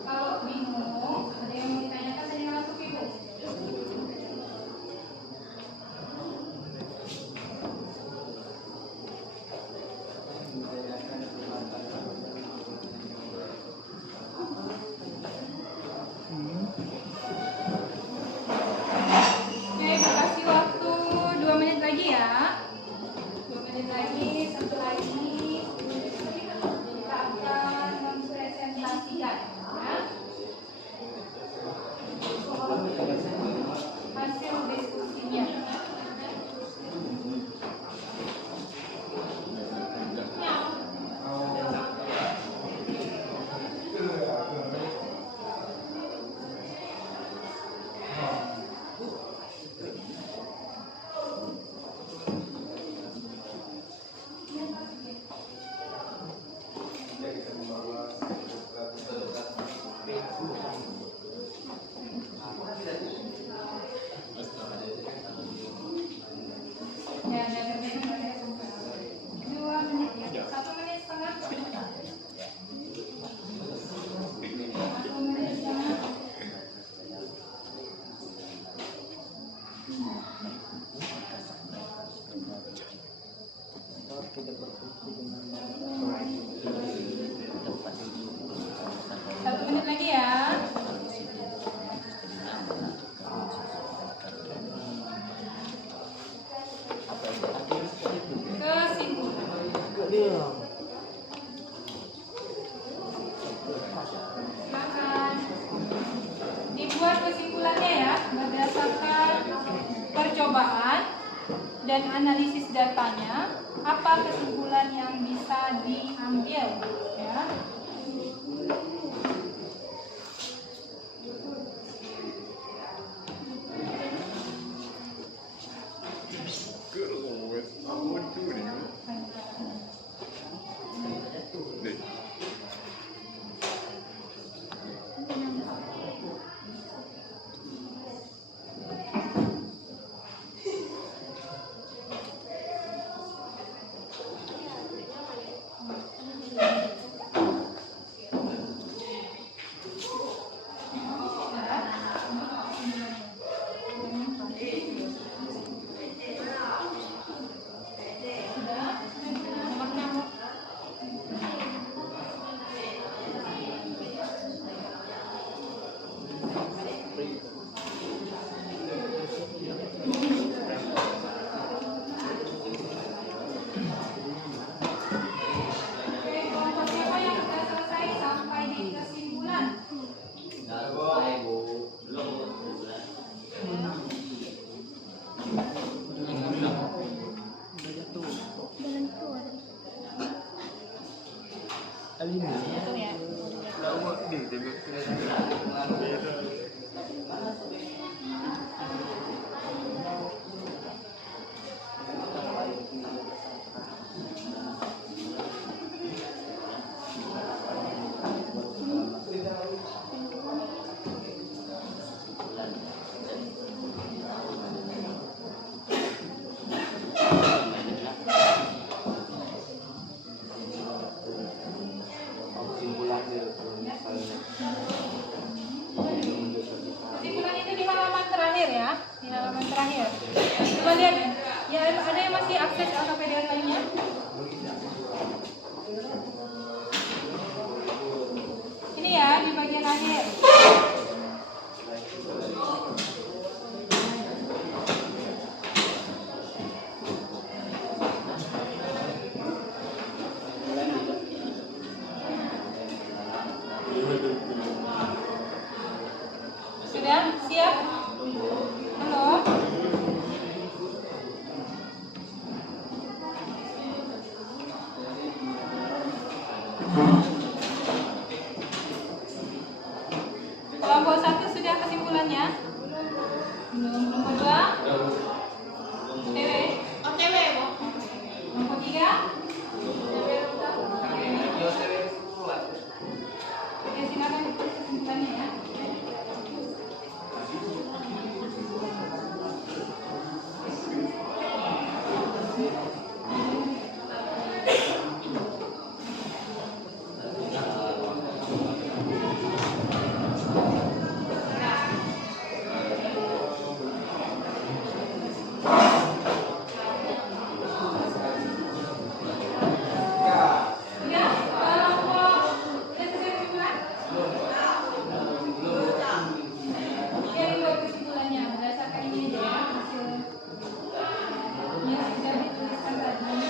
Kalau bingung, ada yang mau ditanyakan, tanya langsung ke Ibu. Oke, kasih waktu 2 menit lagi ya. 2 menit lagi, satu lagi kita akan mempresentasikan ya. Hasil diskusinya. Ya, ada perbedaan. 2 menit ya. 1 menit setengah. 1 menit setengah. Satu menit lagi ya. Kesimpulan. Silakan dibuat kesimpulannya ya, berdasarkan percobaan dan analisis datanya. Apa kesimpulan yang bisa diambil ya? halaman terakhir. Coba lihat, ya ada yang masih akses LKPDN lainnya? Ini ya di bagian akhir. Sudah siap? Halo? Kelompok 1 sudah kesimpulannya? Belum. Kelompok 2? OTW? OTW, Bu. Kelompok 3? Oke, silakan ditulis kesimpulannya ya. Sudah? Kelompok sudah selesai kesimpulan? Oke, buat kesimpulannya berdasarkan ini aja ya, hasil yang sudah dituliskan tadi.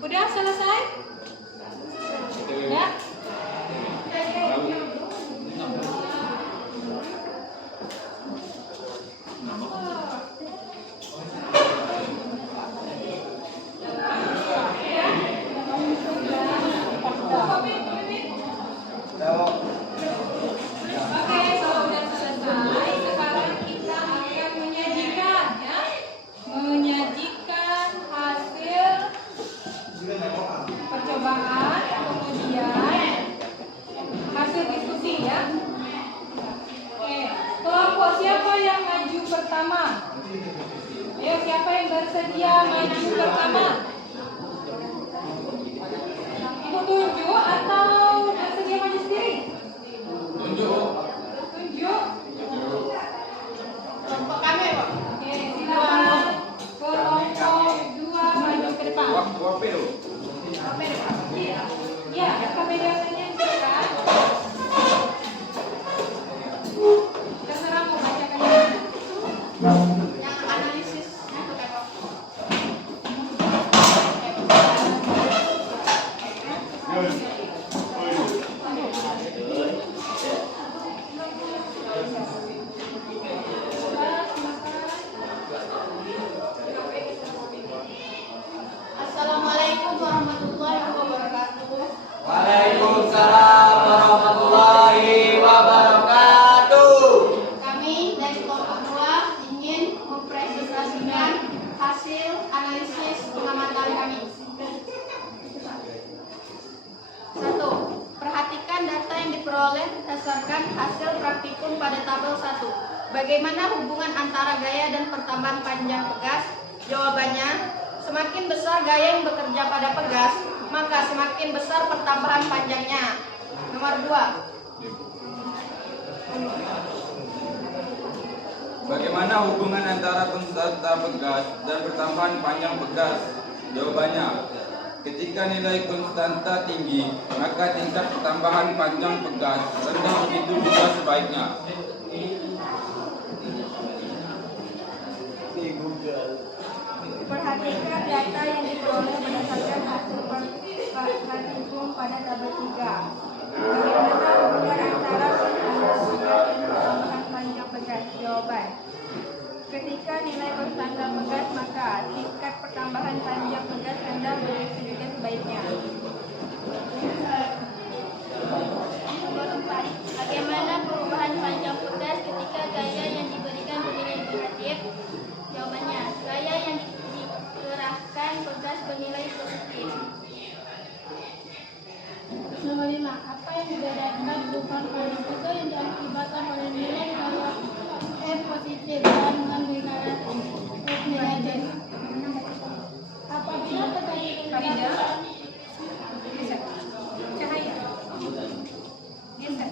Udah selesai? Ya? Oke, kalau udah selesai, sekarang kita akan menyajikan ya. Menyajikan hasil percobaan, kemudian hasil diskusi ya. Oke, kelompok siapa yang maju pertama? Ayo, siapa yang bersedia maju pertama? Ibu tunjuk atau bersedia maju sendiri? Tunjuk. Kelompok kami, Pak. Oke, silakan. Kelompok 2 maju ke depan. Iya, KPD-nya silakan. Terserah mau bacakan yang mana. Yang analisis itu kan, Pak. Assalamualaikum warahmatullahi wabarakatuh. Waalaikumsalam warahmatullahi wabarakatuh. Kami dari kelompok 2 ingin mempresentasikan hasil analisis pengamatan kami. 1. Perhatikan data yang diperoleh berdasarkan hasil praktikum pada tabel 1. Bagaimana hubungan antara gaya dan pertambahan panjang pegas? Jawabannya, semakin besar gaya yang bekerja pada pegas, maka semakin besar pertambahan panjangnya. Nomor 2. Bagaimana hubungan antara konstanta pegas dan pertambahan panjang pegas? Jawabannya, ketika nilai konstanta tinggi, maka tingkat pertambahan panjang pegas rendah, begitu juga sebaiknya. Perhatikan data yang diperoleh berdasarkan hasil praktikum pada tabel 3. Bagaimana hubungan antara konstanta pegas pertambahan panjang pegas yang diakibatkan oleh nilai gaya F positif dan mengandung gaya F negatif. Apabila terjadi Farida. Geser. Cahaya. Geser.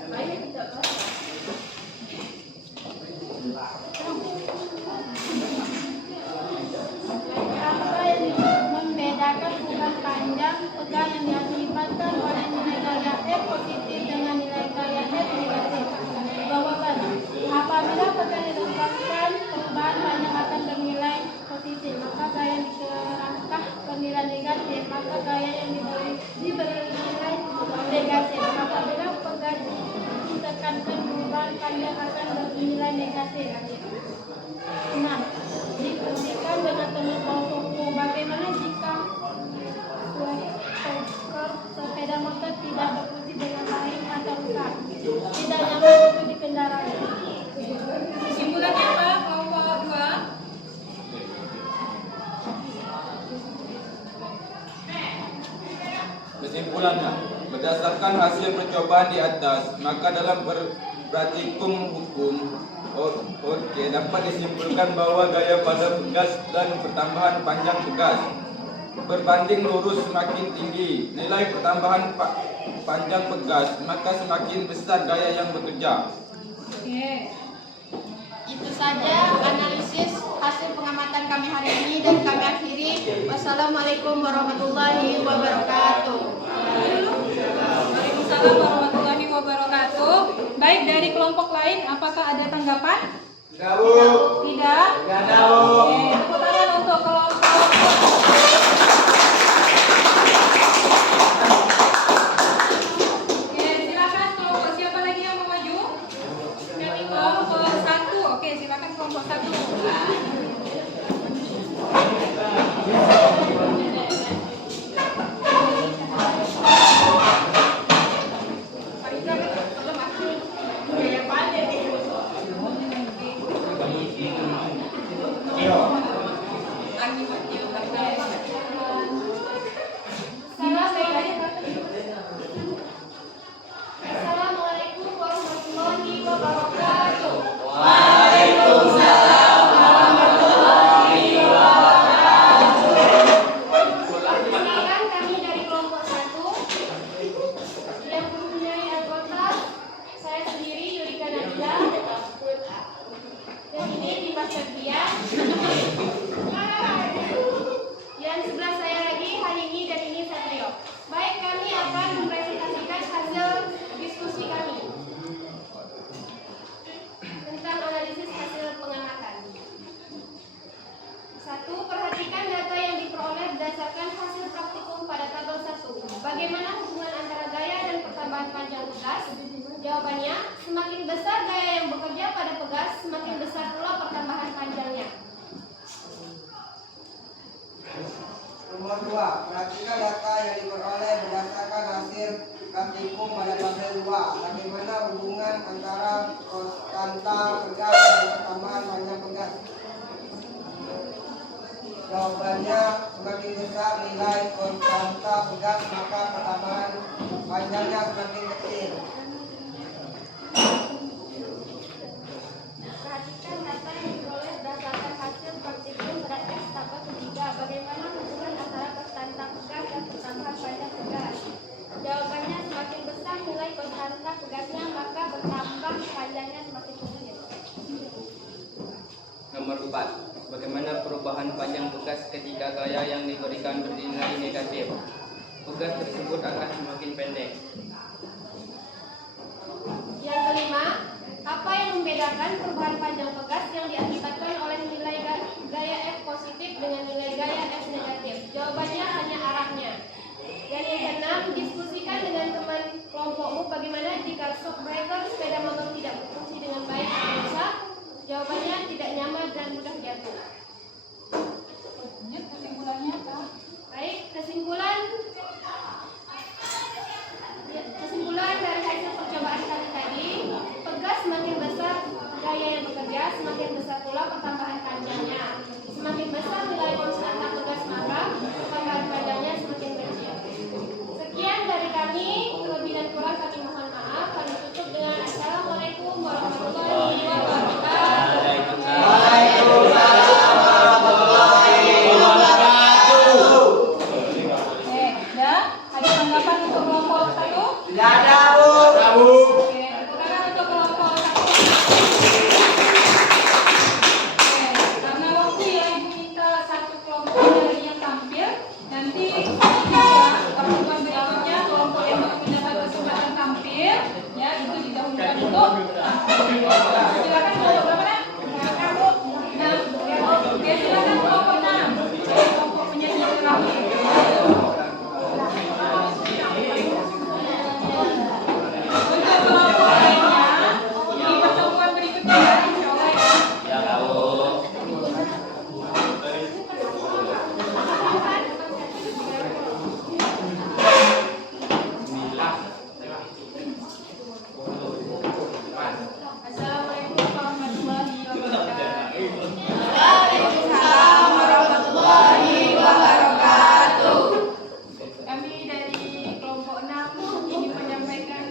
Apa yang membedakan hubungan panjang pegas yang diakibatkan oleh nilai gaya F positif dengan nilai gaya F negatif? Jawaban: apabila pegas didapatkan perubahan panjang akan bernilai positif, maka gaya yang dikerangkah bernilai negatif, maka gaya yang diberi nilai negatif. Apabila pegas ditekankan perubahan panjang akan bernilai negatif. 6. Difungsikan dengan pengukur suku. Bagaimana jika sepeda motor tidak berfungsi dengan baik atau rusak, tidak nyaman untuk dikendarai? Kesimpulannya apa? Kelompok 2. Kesimpulannya, berdasarkan hasil percobaan di atas, maka dalam praktikum hukum dapat disimpulkan bahwa gaya pada pegas dan pertambahan panjang pegas berbanding lurus semakin tinggi nilai pertambahan panjang pegas, maka semakin besar gaya yang bekerja. Oke. Itu saja analisis hasil pengamatan kami hari ini dan kami akhiri. Wassalamualaikum warahmatullahi wabarakatuh. Waalaikumsalam warahmatullahi wabarakatuh. Baik, dari kelompok lain apakah ada tanggapan? Tidak, Bu. Tidak? Tidak ada, Bu. Oke, tepuk tangan untuk kelompok. Oke, silakan kelompok siapa lagi yang mau maju? Kelompok 1. Oke, silakan kelompok 1. Assalamualaikum warahmatullahi wabarakatuh. Perkenalkan, kami dari kelompok 1 yang mempunyai anggota saya sendiri Yurika Nadila, dan ini Dimas Septia. Yang sebelah saya lagi Halini dan ini Satrio. Baik, kami akan mempresentasikan hasil diskusi kami tentang analisis hasil pengamatan. 1. Perhatikan data yang diperoleh berdasarkan hasil praktikum pada tabel 1. Bagaimana hubungan antara gaya dan pertambahan panjang pegas? Jawabannya, semakin besar gaya yang bekerja pada pegas, semakin besar pula pertambahan panjangnya. Nomor 2. Perhatikan data yang diperoleh berdasarkan hasil praktikum pada tabel 2. Bagaimana hubungan antara konstanta pegas dan pertambahan panjang pegas? Jawabannya, semakin besar nilai konstanta pegas, maka pertambahan panjangnya semakin kecil. Perhatikan data yang diperoleh berdasarkan hasil praktikum pada tes tabel ketiga. Bagaimana hubungan antara konstanta pegas dan pertambahan panjang pegas? Jawabannya, semakin besar nilai konstanta pegasnya, maka bertambah panjangnya semakin kecil. Nomor 4. Bagaimana perubahan panjang pegas ketika gaya yang diberikan bernilai negatif? Pegas tersebut akan semakin pendek. Yang kelima, apa yang membedakan perubahan panjang pegas yang diakibatkan oleh nilai gaya F positif dengan nilai gaya F negatif? Jawabannya hanya arahnya. Dan yang keenam, diskusikan dengan teman kelompokmu bagaimana jika shock breaker sepeda motor tidak berfungsi dengan baik atau rusak. Jawabannya tidak nyaman dan mudah jatuh. Kesimpulannya apa? Baik, kesimpulan dari hasil percobaan kami tadi, pegas semakin besar gaya yang bekerja, semakin besar pula pertambahan panjangnya. Semakin besar nilai konstanta pegas, maka pertambahan panjangnya semakin kecil. Sekian dari kami, kelebihan kurang kami mohon maaf. Kami tutup dengan itu didahulukan untuk silakan kelompok berapa nak? Nah, kamu 6. Oke, silakan kelompok 6. Kelompok penyanyi terakhir. Untuk kelompok lainnya di pertemuan berikutnya ya, insya Allah ya. Ya, tahu. Assalamualaikum warahmatullahi wabarakatuh. Waalaikumsalam warahmatullahi wabarakatuh. Kami dari kelompok 6 ingin menyampaikan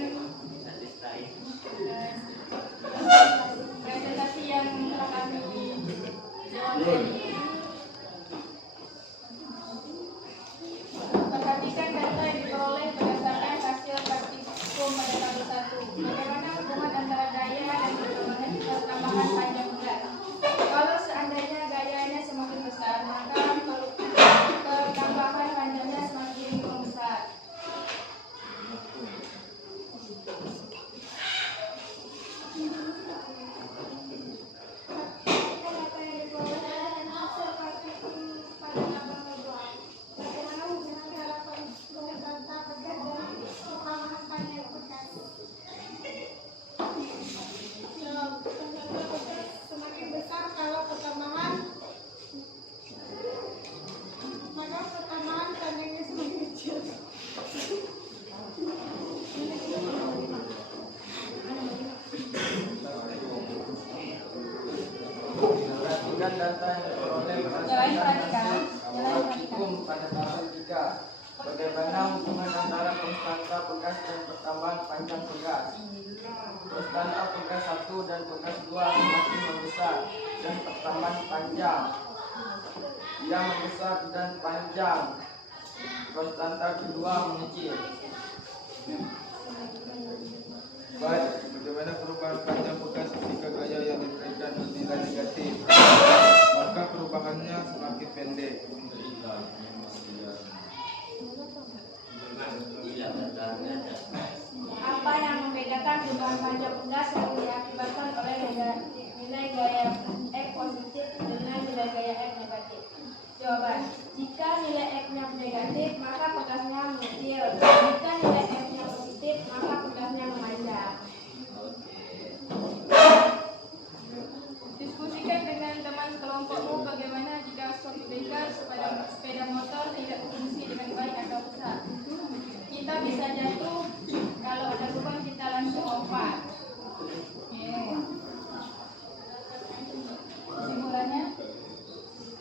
presentasi yang telah kami buat. Perhatikan data yang diperoleh berdasarkan hasil praktikum pada tahun 1. Bagaimana hubungan antara gaya dan pertambahan panjang pegas? Kalau seandainya gayanya semakin besar, maka pertambahan panjangnya semakin membesar. Semakin besar kalau pertambahan, maka pertambahan panjangnya semakin kecil. Perhatikan data yang diperoleh Nyalain perhatikan. praktikum pada tahun 3. Bagaimana hubungan antara konstanta pegas dan pertambahan panjang pegas? Konstanta pegas 1 dan pegas 2 semakin membesar dan pertambahan panjang yang membesar dan panjang. Konstanta kedua mengecil. Baik, bagaimana perubahan panjang bekas ketika gaya yang diberikan bernilai negatif? Maka perubahannya semakin pendek. Apa yang membedakan perubahan panjang pegas yang diakibatkan oleh nilai gaya X positif dengan nilai gaya X negatif? Jawaban: jika nilai X-nya negatif, maka pegasnya mengecil. Jika nilai X-nya positif, maka pegasnya memanjang. Diskusikan dengan teman kelompokmu bagaimana jika shock breaker pada sepeda motor tidak berfungsi dengan baik atau rusak. Kita bisa jatuh, kalau ada lubang kita langsung lompat. Kesimpulannya,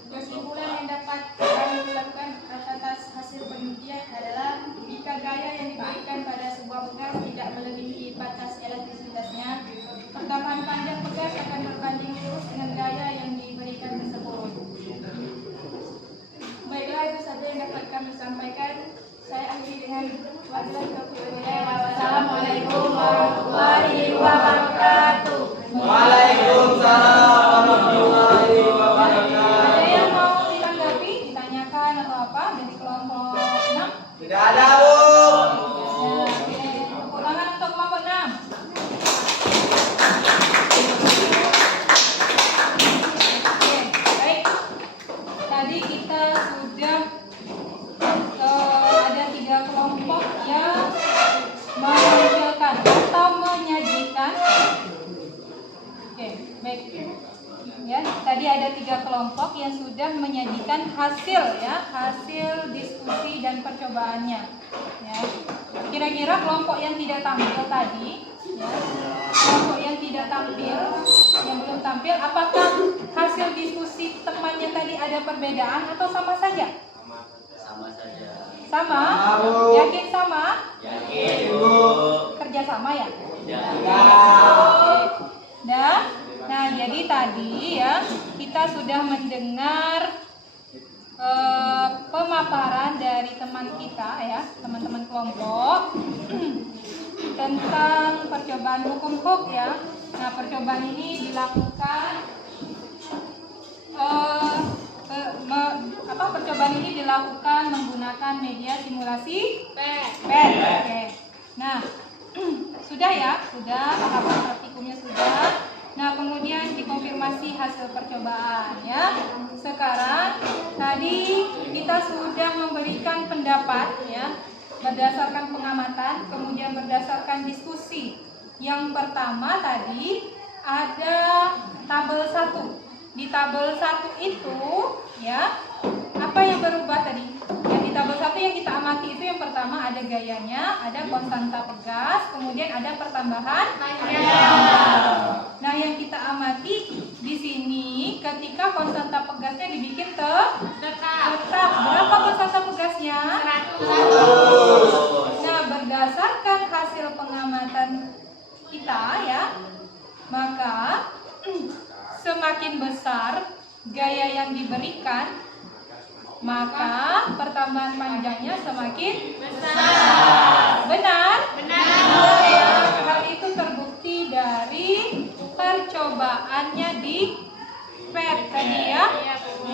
kesimpulan yang dapat kami lakukan atas hasil penelitian adalah jika gaya yang diberikan pada sebuah pegas tidak melebihi batas elastisitasnya, pertambahan panjang pegas akan berbanding lurus dengan gaya yang diberikan tersebut. Baiklah, itu saja yang dapat kami sampaikan. Saya akhiri dengan wabillahi taufiq wal hidayah. Wassalamualaikum warahmatullahi wabarakatuh. Waalaikumsalam warahmatullahi wabarakatuh. Ada yang mau ditanggapi, ditanyakan atau apa dari kelompok 6? Tidak ada, Bu. Oke, tepuk tangan untuk kelompok 6. Oke, baik. Tadi kita sudah ada 3 kelompok yang menampilkan atau menyajikan. Oke, baik. Ya, tadi ada 3 kelompok yang sudah menyajikan hasil diskusi dan percobaannya. Ya. Kira-kira kelompok yang tidak tampil tadi, ya, kelompok yang tidak tampil, yang belum tampil, apakah hasil diskusi temannya tadi ada perbedaan atau sama saja? Sama saja. Sama? Bu. Yakin sama? Yakin, Bu. Kerja sama ya? Ya. Nah, jadi tadi ya kita sudah mendengar pemaparan dari teman kita ya, teman-teman kelompok tentang percobaan hukum Hooke ya. Nah, percobaan ini dilakukan percobaan ini dilakukan menggunakan media simulasi PET. Oke. Nah, sudah Sudah ya? Sudah, tahapan praktikumnya sudah. Nah, kemudian dikonfirmasi hasil percobaan ya. Sekarang tadi kita sudah memberikan pendapat ya, berdasarkan pengamatan, kemudian berdasarkan diskusi. Yang pertama tadi ada tabel 1. Di tabel 1 itu ya, apa yang berubah tadi? Yang di tabel 1 yang kita amati itu yang pertama ada gayanya, ada konstanta pegas, kemudian ada pertambahan panjang. Nah, yang kita amati di sini ketika konstanta pegasnya dibikin tetap. Berapa konstanta pegasnya? 100. Nah, berdasarkan hasil pengamatan kita ya, maka semakin besar gaya yang diberikan, maka pertambahan panjangnya semakin besar. Benar? Hal itu terbukti dari percobaannya di PET tadi ya.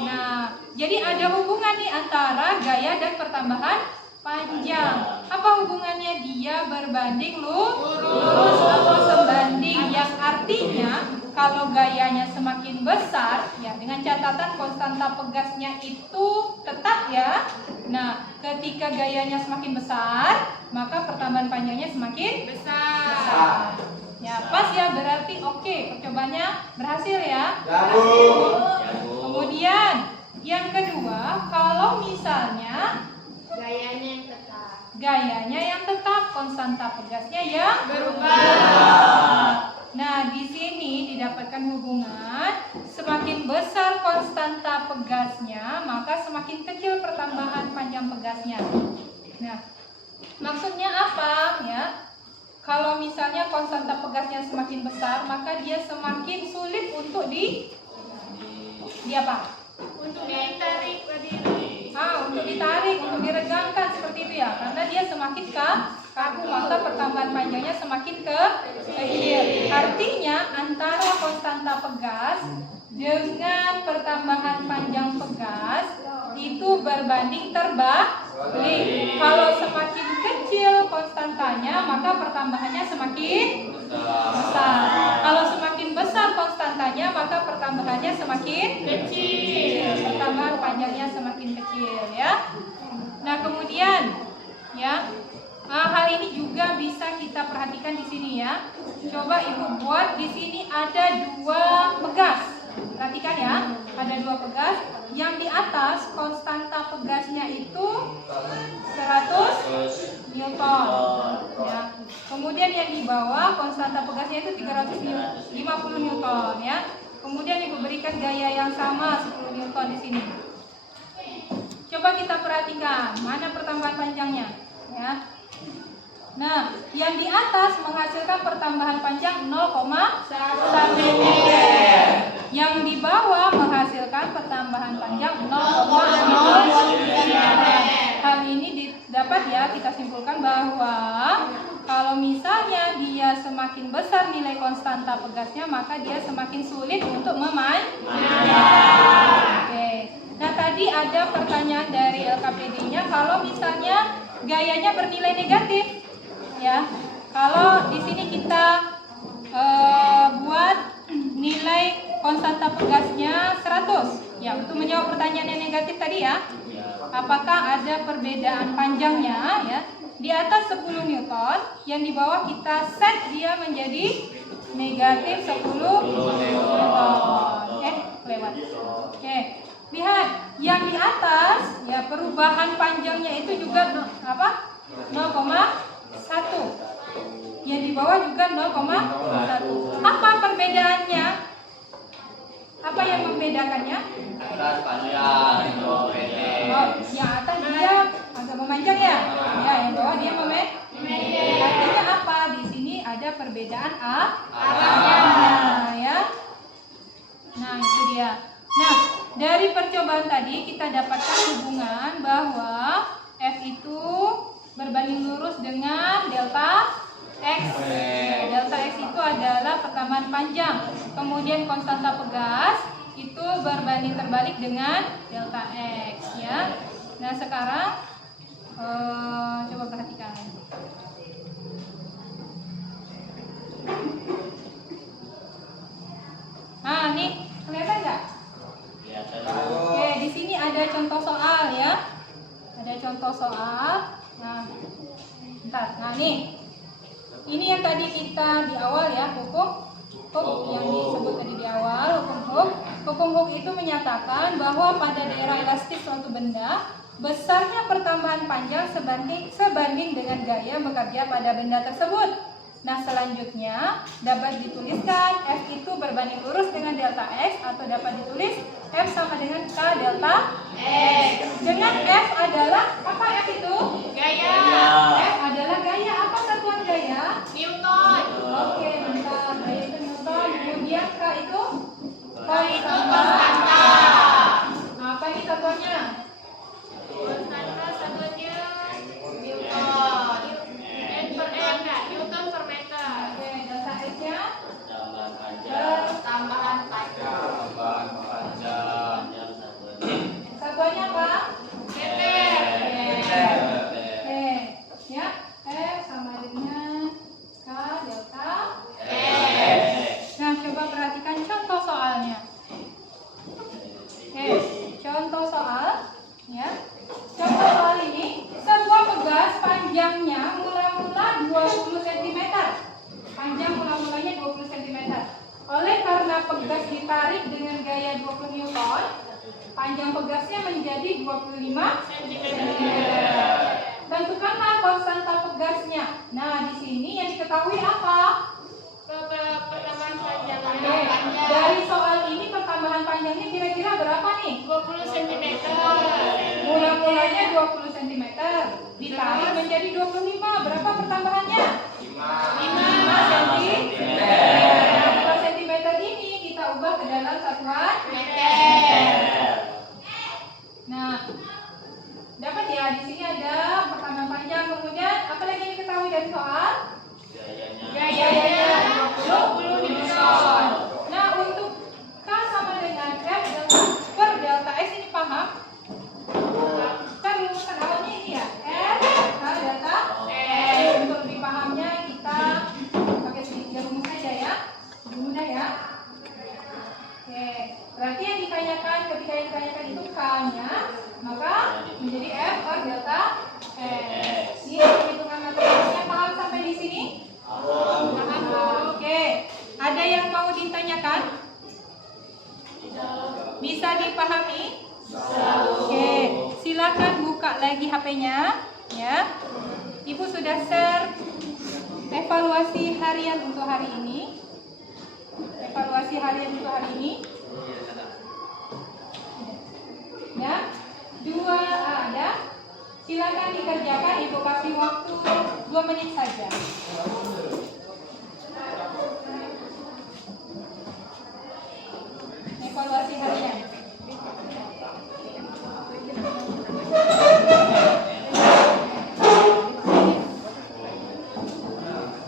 Nah, jadi ada hubungan nih antara gaya dan pertambahan panjang. Apa hubungannya? Dia berbanding lurus atau sebanding, yang artinya kalau gayanya semakin besar ya, dengan catatan konstanta pegasnya itu tetap ya. Nah, ketika gayanya semakin besar, maka pertambahan panjangnya semakin besar. Ya, pas ya, berarti oke, percobaannya berhasil ya. Kemudian yang kedua, kalau misalnya gayanya yang tetap, konstanta pegasnya yang berubah. Nah, di sini didapatkan hubungan semakin besar konstanta pegasnya, maka semakin kecil pertambahan panjang pegasnya. Nah, maksudnya apa ya? Kalau misalnya konstanta pegasnya semakin besar, maka dia semakin sulit untuk untuk ditarik, untuk diregangkan seperti itu ya, karena dia semakin kaku, maka pertambahan panjangnya semakin kecil. Artinya antara konstanta pegas dengan pertambahan panjang pegas itu berbanding terbalik. Kalau semakin kecil konstantanya, maka pertambahannya semakin besar. Kalau semakin besar konstantanya, maka pertambahannya semakin kecil. Pertambahan panjangnya semakin kecil ya. Nah, kemudian ya, hal ini juga bisa kita perhatikan di sini ya. Coba Ibu buat di sini ada 2 pegas. Perhatikan ya, ada 2 pegas. Yang di atas konstanta pegasnya itu 100 Newton ya. Kemudian yang di bawah konstanta pegasnya itu 350 Newton ya. Kemudian Ibu berikan gaya yang sama 10 Newton di sini. Coba kita perhatikan mana pertambahan panjangnya ya. Nah, yang di atas menghasilkan pertambahan panjang 0,1 meter. Yang di bawah menghasilkan pertambahan panjang 0,0 meter. Hal ini dapat ya kita simpulkan bahwa kalau misalnya dia semakin besar nilai konstanta pegasnya, maka dia semakin sulit untuk memanjang. Oke. Nah, tadi ada pertanyaan dari LKPD-nya, kalau misalnya gayanya bernilai negatif. Ya, kalau di sini kita buat nilai konstanta pegasnya 100. Ya, untuk menjawab pertanyaan yang negatif tadi ya, apakah ada perbedaan panjangnya ya? Di atas 10 Newton, yang di bawah kita set dia menjadi negatif 10 Newton. Lewat. Oke, lihat yang di atas ya, perubahan panjangnya itu juga 0,1. Yang di bawah juga 0,1. Apa perbedaannya? Apa yang membedakannya? Atas panjang, Yang atas dia agak memanjang ya. Ya, yang bawah dia memendek. Artinya apa? Di sini ada perbedaan arahnya ya. Nah, itu dia. Nah, dari percobaan tadi kita dapatkan hubungan bahwa F itu berbanding lurus dengan delta X. Delta X itu adalah pertambahan panjang. Kemudian konstanta pegas itu berbanding terbalik dengan delta X ya. Nah, sekarang coba perhatikan. kita di awal ya, hukum yang disebut tadi di awal, hukum hook itu menyatakan bahwa pada daerah elastis suatu benda besarnya pertambahan panjang sebanding dengan gaya bekerja pada benda tersebut. Nah, selanjutnya dapat dituliskan F itu berbanding lurus dengan delta X, atau dapat ditulis F sama dengan K delta X. Dengan F adalah apa? F itu Gaya. F adalah gaya. Apa satuan gaya? Newton. Oke, mantap. Gaya itu Newton. Kemudian K itu konstanta. Apa ini satuannya? Konstanta satunya Newton. Newton per meter. Oke, delta X-nya Tambahan panjang. Tambahan panjang. Tambahan panjang. satuannya apa? Meter. Oke, ya. F sama dengan K delta. Nah, coba perhatikan contoh soalnya. Oke, contoh soal, ya. Contoh soal ini, sebuah pegas panjangnya mula-mula 20 cm. Panjang mula-mulanya 20 cm. Oleh karena pegas ditarik dengan gaya 20 Newton, panjang pegasnya menjadi 25 cm. Tentukanlah konstanta pegasnya. Nah, di sini yang diketahui apa? Pertambahan panjang. Oke, dari soal ini pertambahan panjangnya kira-kira berapa nih? 20 cm. Mula-mulanya 20 cm, ditarik menjadi 25. Berapa pertambahannya? 5 cm. Nah, 5 cm ini kita ubah ke dalam satuan Meter. Nah, dapat ya, di sini ada pertambahan panjang. Kemudian apa lagi yang diketahui dari soal? Gayanya 20 Newton. Nah, untuk K sama dengan F per delta X ini paham? Kan rumusan awalnya ini ya, F K delta X. Untuk lebih pahamnya kita pakai segitiga rumus saja ya, lebih mudah ya. Oke, berarti yang ditanyakan ketika yang ditanyakan itu K-nya, maka menjadi F per delta X. Ini perhitungan matematikanya paham sampai di sini? Oke, ada yang mau ditanyakan? Bisa dipahami? Oke, silakan buka lagi HP-nya, ya. Ibu sudah share evaluasi harian untuk hari ini. Evaluasi harian untuk hari ini. Ya, 2 ada. Silakan dikerjakan. Ibu kasih waktu 2 menit saja. Evaluasi harian.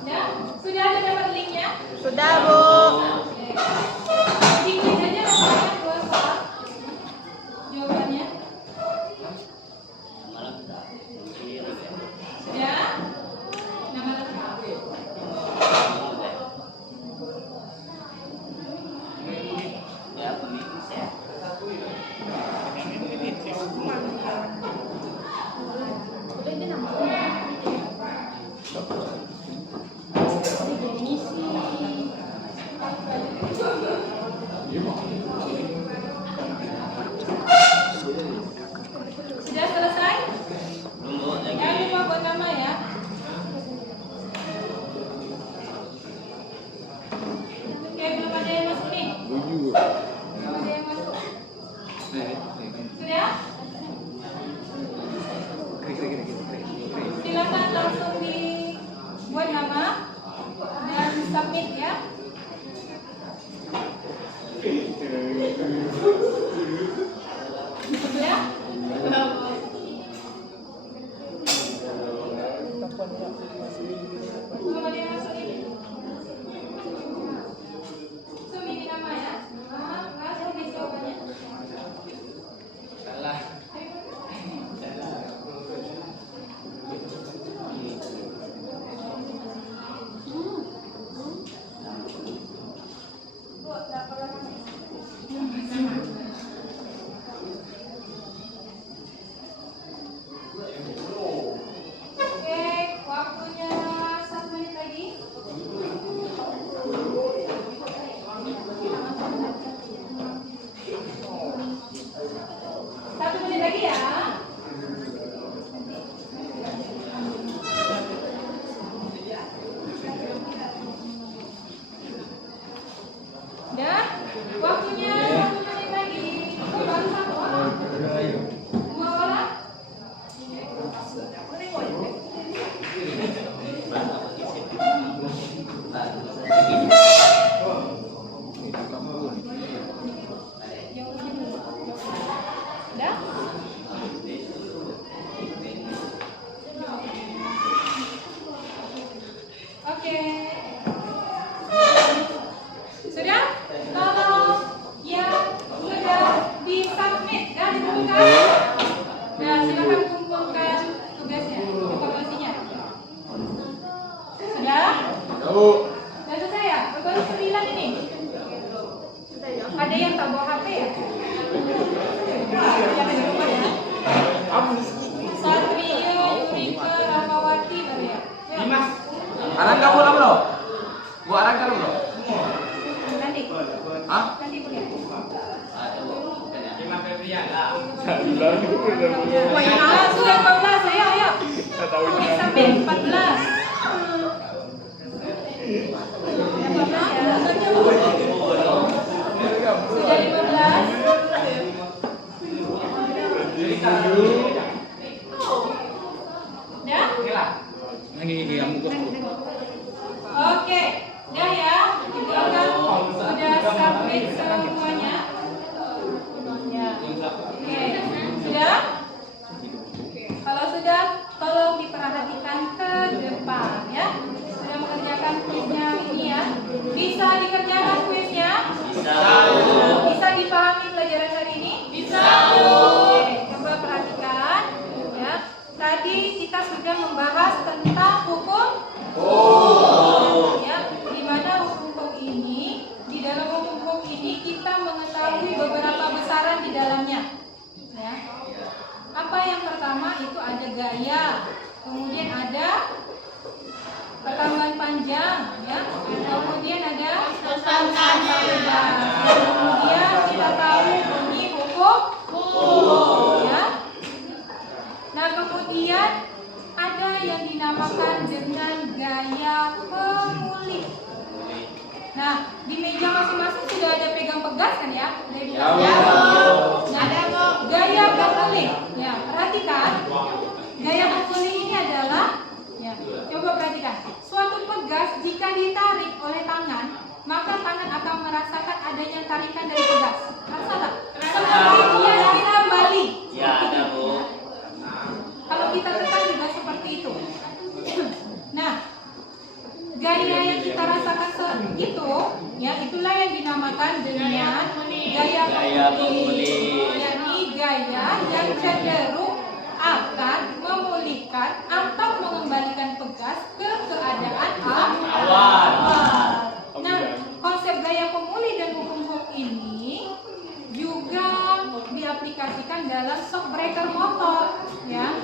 Ya, sudah ada dapat linknya? Sudah, Bu. Diklik aja namanya 2 soal. Jawabannya. Sudah? Nama lengkap. Ya, pemimpin saya. Sudah selesai? Tunggu lagi. Jangan lupa buat nama ya. Oke, belum ada yang masuk nih. Belum ada yang masuk. Sudah? Silakan langsung dibuat nama dan submit ya. Sudah? Belum ada yang masuk nih. Submit nama ya. Langsung tulis jawabannya. Salah. Bu, berapa lama nih? Gua arang kalau bro. Nanti. Hah? Nanti kuliah. Lima Febrian lah. Ah, sudah 14, ayo. Sampai 14. Sudah 15. Dah? Oke, dah ya. Itu akan sudah submit semuanya. Ya. Oke, sudah? Kalau sudah, tolong diperhatikan ke depan ya. Sudah mengerjakan kuisnya ini ya. Bisa dikerjakan kuisnya? Bisa. Bisa dipahami pelajaran hari ini? Bisa. Oke, coba perhatikan ya. Tadi kita sudah membahas tentang hukum ya, di mana hukum ini, di dalam hukum ini kita mengetahui beberapa besaran di dalamnya ya. Apa yang pertama itu ada gaya, kemudian ada pertambahan panjang ya, kemudian ada konstan bebas, kemudian kita tahu bunyi hukum ya. Nah kemudian ada yang dinamakan dengan gaya pemulih. Nah di meja masing-masing sudah ada pegang pegas kan ya? Ya. Nah, gaya pemulih. Ya perhatikan. Gaya pemulih ini adalah, ya coba perhatikan. Suatu pegas jika ditarik oleh tangan, maka tangan akan merasakan adanya tarikan dari pegas. Rasa tak? Seperti dia kembali. Ya, ada Bu. Kalau kita tekan juga seperti itu. Nah, gaya yang kita rasakan itu, ya itulah yang dinamakan dengan gaya pemulih. Yakni gaya yang cenderung akan memulihkan atau mengembalikan pegas ke keadaan awal. Nah, konsep gaya pemulih dan hukum ini juga diaplikasikan dalam shock breaker motor ya.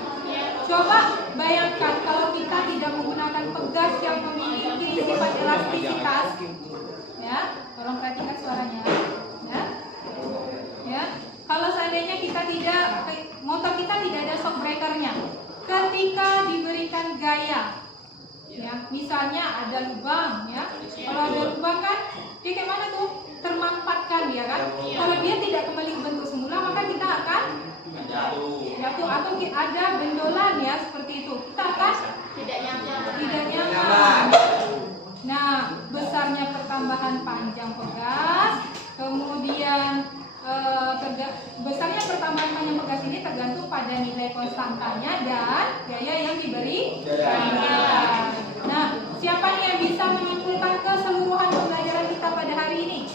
Coba bayangkan kalau kita tidak menggunakan pegas yang memiliki sifat elastisitas ya. Tolong perhatikan suaranya ya. Ya. Kalau seandainya kita tidak, motor kita tidak ada shock breakernya, ketika diberikan gaya ya, misalnya ada lubang ya. Kalau ada lubang kan dia kayak mana tuh? Termampatkan dia kan. Kalau dia tidak kembali ke bentuk semula, maka kita akan jatuh atau ada bendolan ya seperti itu. Kita akan tidak nyaman. Nah, besarnya pertambahan panjang pegas, kemudian besarnya pertambahan panjang pegas ini tergantung pada nilai konstantanya dan gaya yang diberikannya. Nah, siapa nih yang bisa menyimpulkan keseluruhan pembelajaran kita pada hari ini?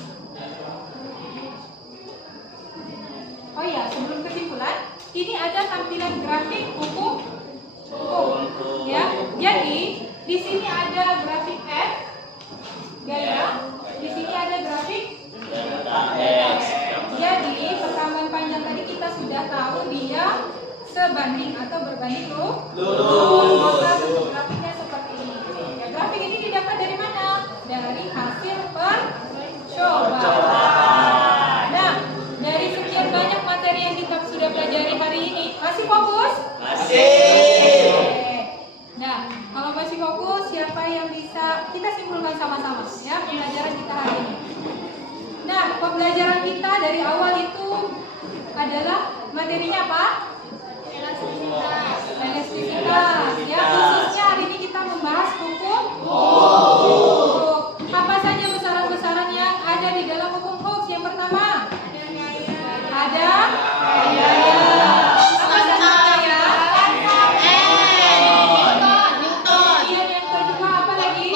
Oh iya, sebelum kesimpulan, ini ada tampilan grafik hukum. Ya, jadi di sini ada grafik F, gaya. Di sini ada grafik X. Jadi pertambahan panjang tadi kita sudah tahu dia sebanding atau berbanding lurus. Maka bentuk grafiknya seperti ini. Ya, grafik ini didapat dari mana? Dari hasil percobaan. Nah, dari sekian banyak materi yang kita sudah pelajari hari ini, masih fokus? Masih. Nah, kalau masih fokus, siapa yang bisa kita simpulkan sama-sama ya pembelajaran kita hari ini. Nah, pembelajaran kita dari awal itu adalah materinya apa? Elastisitas. Ya, khususnya hari ini kita membahas hukum. Apa saja besaran-besaran yang ada di dalam hukum Hooke? Yang pertama, ada gaya. Apa saja gaya? Kemudian yang kedua apa lagi?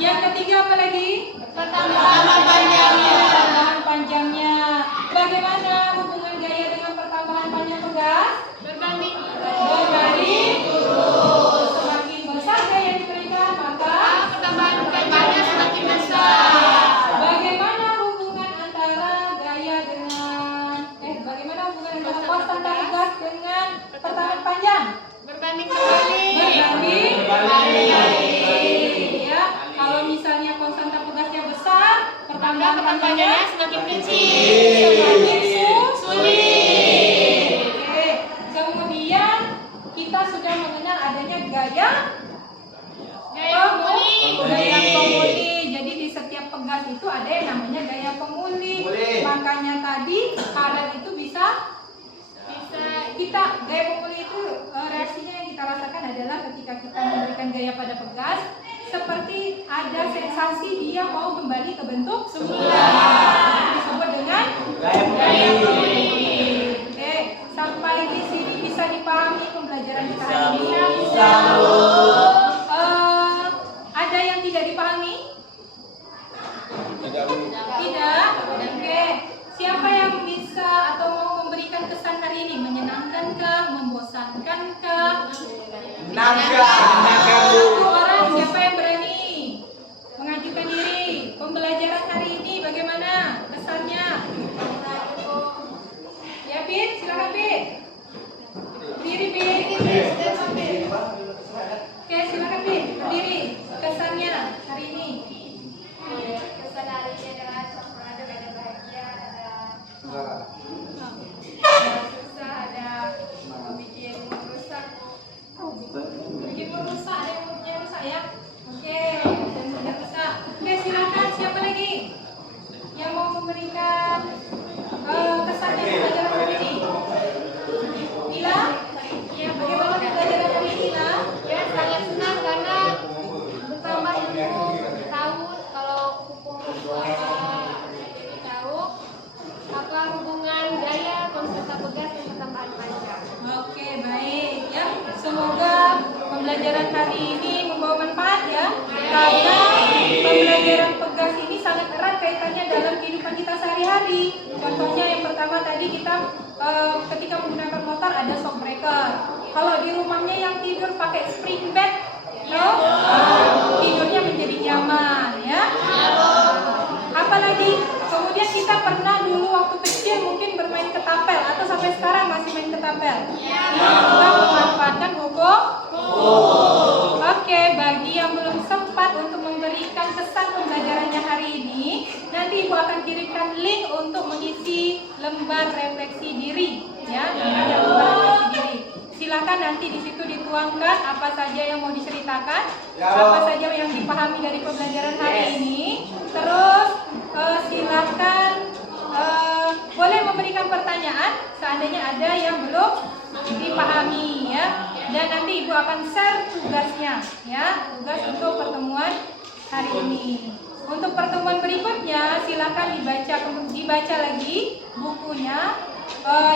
Yang ketiga apa lagi? Pertambahan panjangnya. Bagaimana pertanyaan panjangnya semakin kecil. Semakin Sulit. Oke, kemudian kita sudah mengenal adanya gaya Pemuli. Gaya pemuli. Jadi di setiap pegas itu ada yang namanya gaya pemuli. Makanya tadi karet itu bisa kita gaya pemuli itu reaksinya yang kita rasakan adalah ketika kita memberikan gaya pada pegas seperti ada sensasi dia mau kembali ke bentuk semula. Itu disebut dengan gaya pemuli. Oke, sampai di sini bisa dipahami pembelajaran kita hari ini? Bisa. Ada yang tidak dipahami? Tidak. Oke. Siapa yang bisa atau mau memberikan kesan hari ini? Menyenangkankah? Membosankankah? Satu orang, siapa yang berani mengajukan diri? Pembelajaran hari ini bagaimana kesannya? Ya, Bin, silakan Bin. Berdiri, Bin. Oke, silakan Bin, berdiri. Kesannya hari ini. Kesan hari ini adalah campur aduk, ada bahagia, ada susah, ada bikin merusak. Bikin merusak, ada yang punya rusak ya? Oke, dan punya rusak. Oke, silakan siapa lagi yang mau memberikan kesannya pembelajaran hari ini? Nila? Ya, bagaimana pembelajaran hari ini, Nila? Ya, sangat senang karena bertambah ilmu, tahu kalau hukum ini tahu apa hubungan gaya, konserta pegas dan pertambahan panjang. Oke, baik ya. Semoga pembelajaran hari ini membawa manfaat ya. Karena pembelajaran pegas ini sangat erat kaitannya dalam kehidupan kita sehari-hari. Contohnya yang pertama tadi kita ketika menggunakan motor ada shock breaker. Kalau di rumahnya yang tidur pakai spring bed, tidurnya menjadi nyaman ya. Apalagi kemudian kita pernah dulu waktu kecil mungkin bermain ketapel atau sampai sekarang masih main ketapel. Ini juga memanfaatkan hukum. Oke, bagi yang belum sempat untuk memberikan kesan pembelajarannya hari ini, nanti Ibu akan kirimkan link untuk mengisi lembar refleksi diri ya, ada lembar refleksi diri. Silakan nanti di situ dituangkan apa saja yang mau diceritakan, apa saja yang dipahami dari pembelajaran hari ini. Terus silakan boleh memberikan pertanyaan seandainya ada yang belum dipahami ya. Dan nanti Ibu akan share tugasnya ya, tugas untuk pertemuan hari ini. Untuk pertemuan berikutnya silakan dibaca lagi bukunya,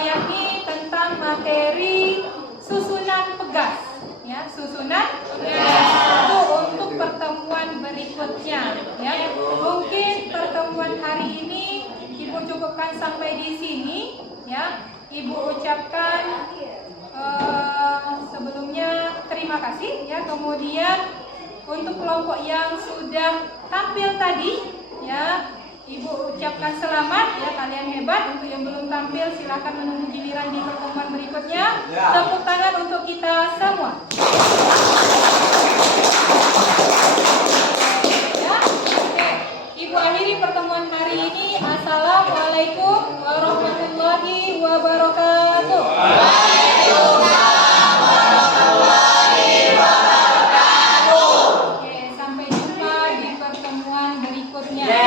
yakni tentang materi susunan pegas ya, susunan pegas itu untuk pertemuan berikutnya ya. Mungkin pertemuan hari ini Ibu cukupkan sampai di sini ya. Ibu ucapkan sebelumnya terima kasih ya. Kemudian untuk kelompok yang sudah tampil tadi ya, Ibu ucapkan selamat ya, kalian hebat. Untuk yang belum tampil silakan menunggu giliran di pertemuan berikutnya. Tepuk tangan untuk kita semua. Ya, oke. Ibu akhiri pertemuan hari ini. Assalamualaikum warahmatullahi wabarakatuh. Oke, sampai jumpa di pertemuan berikutnya.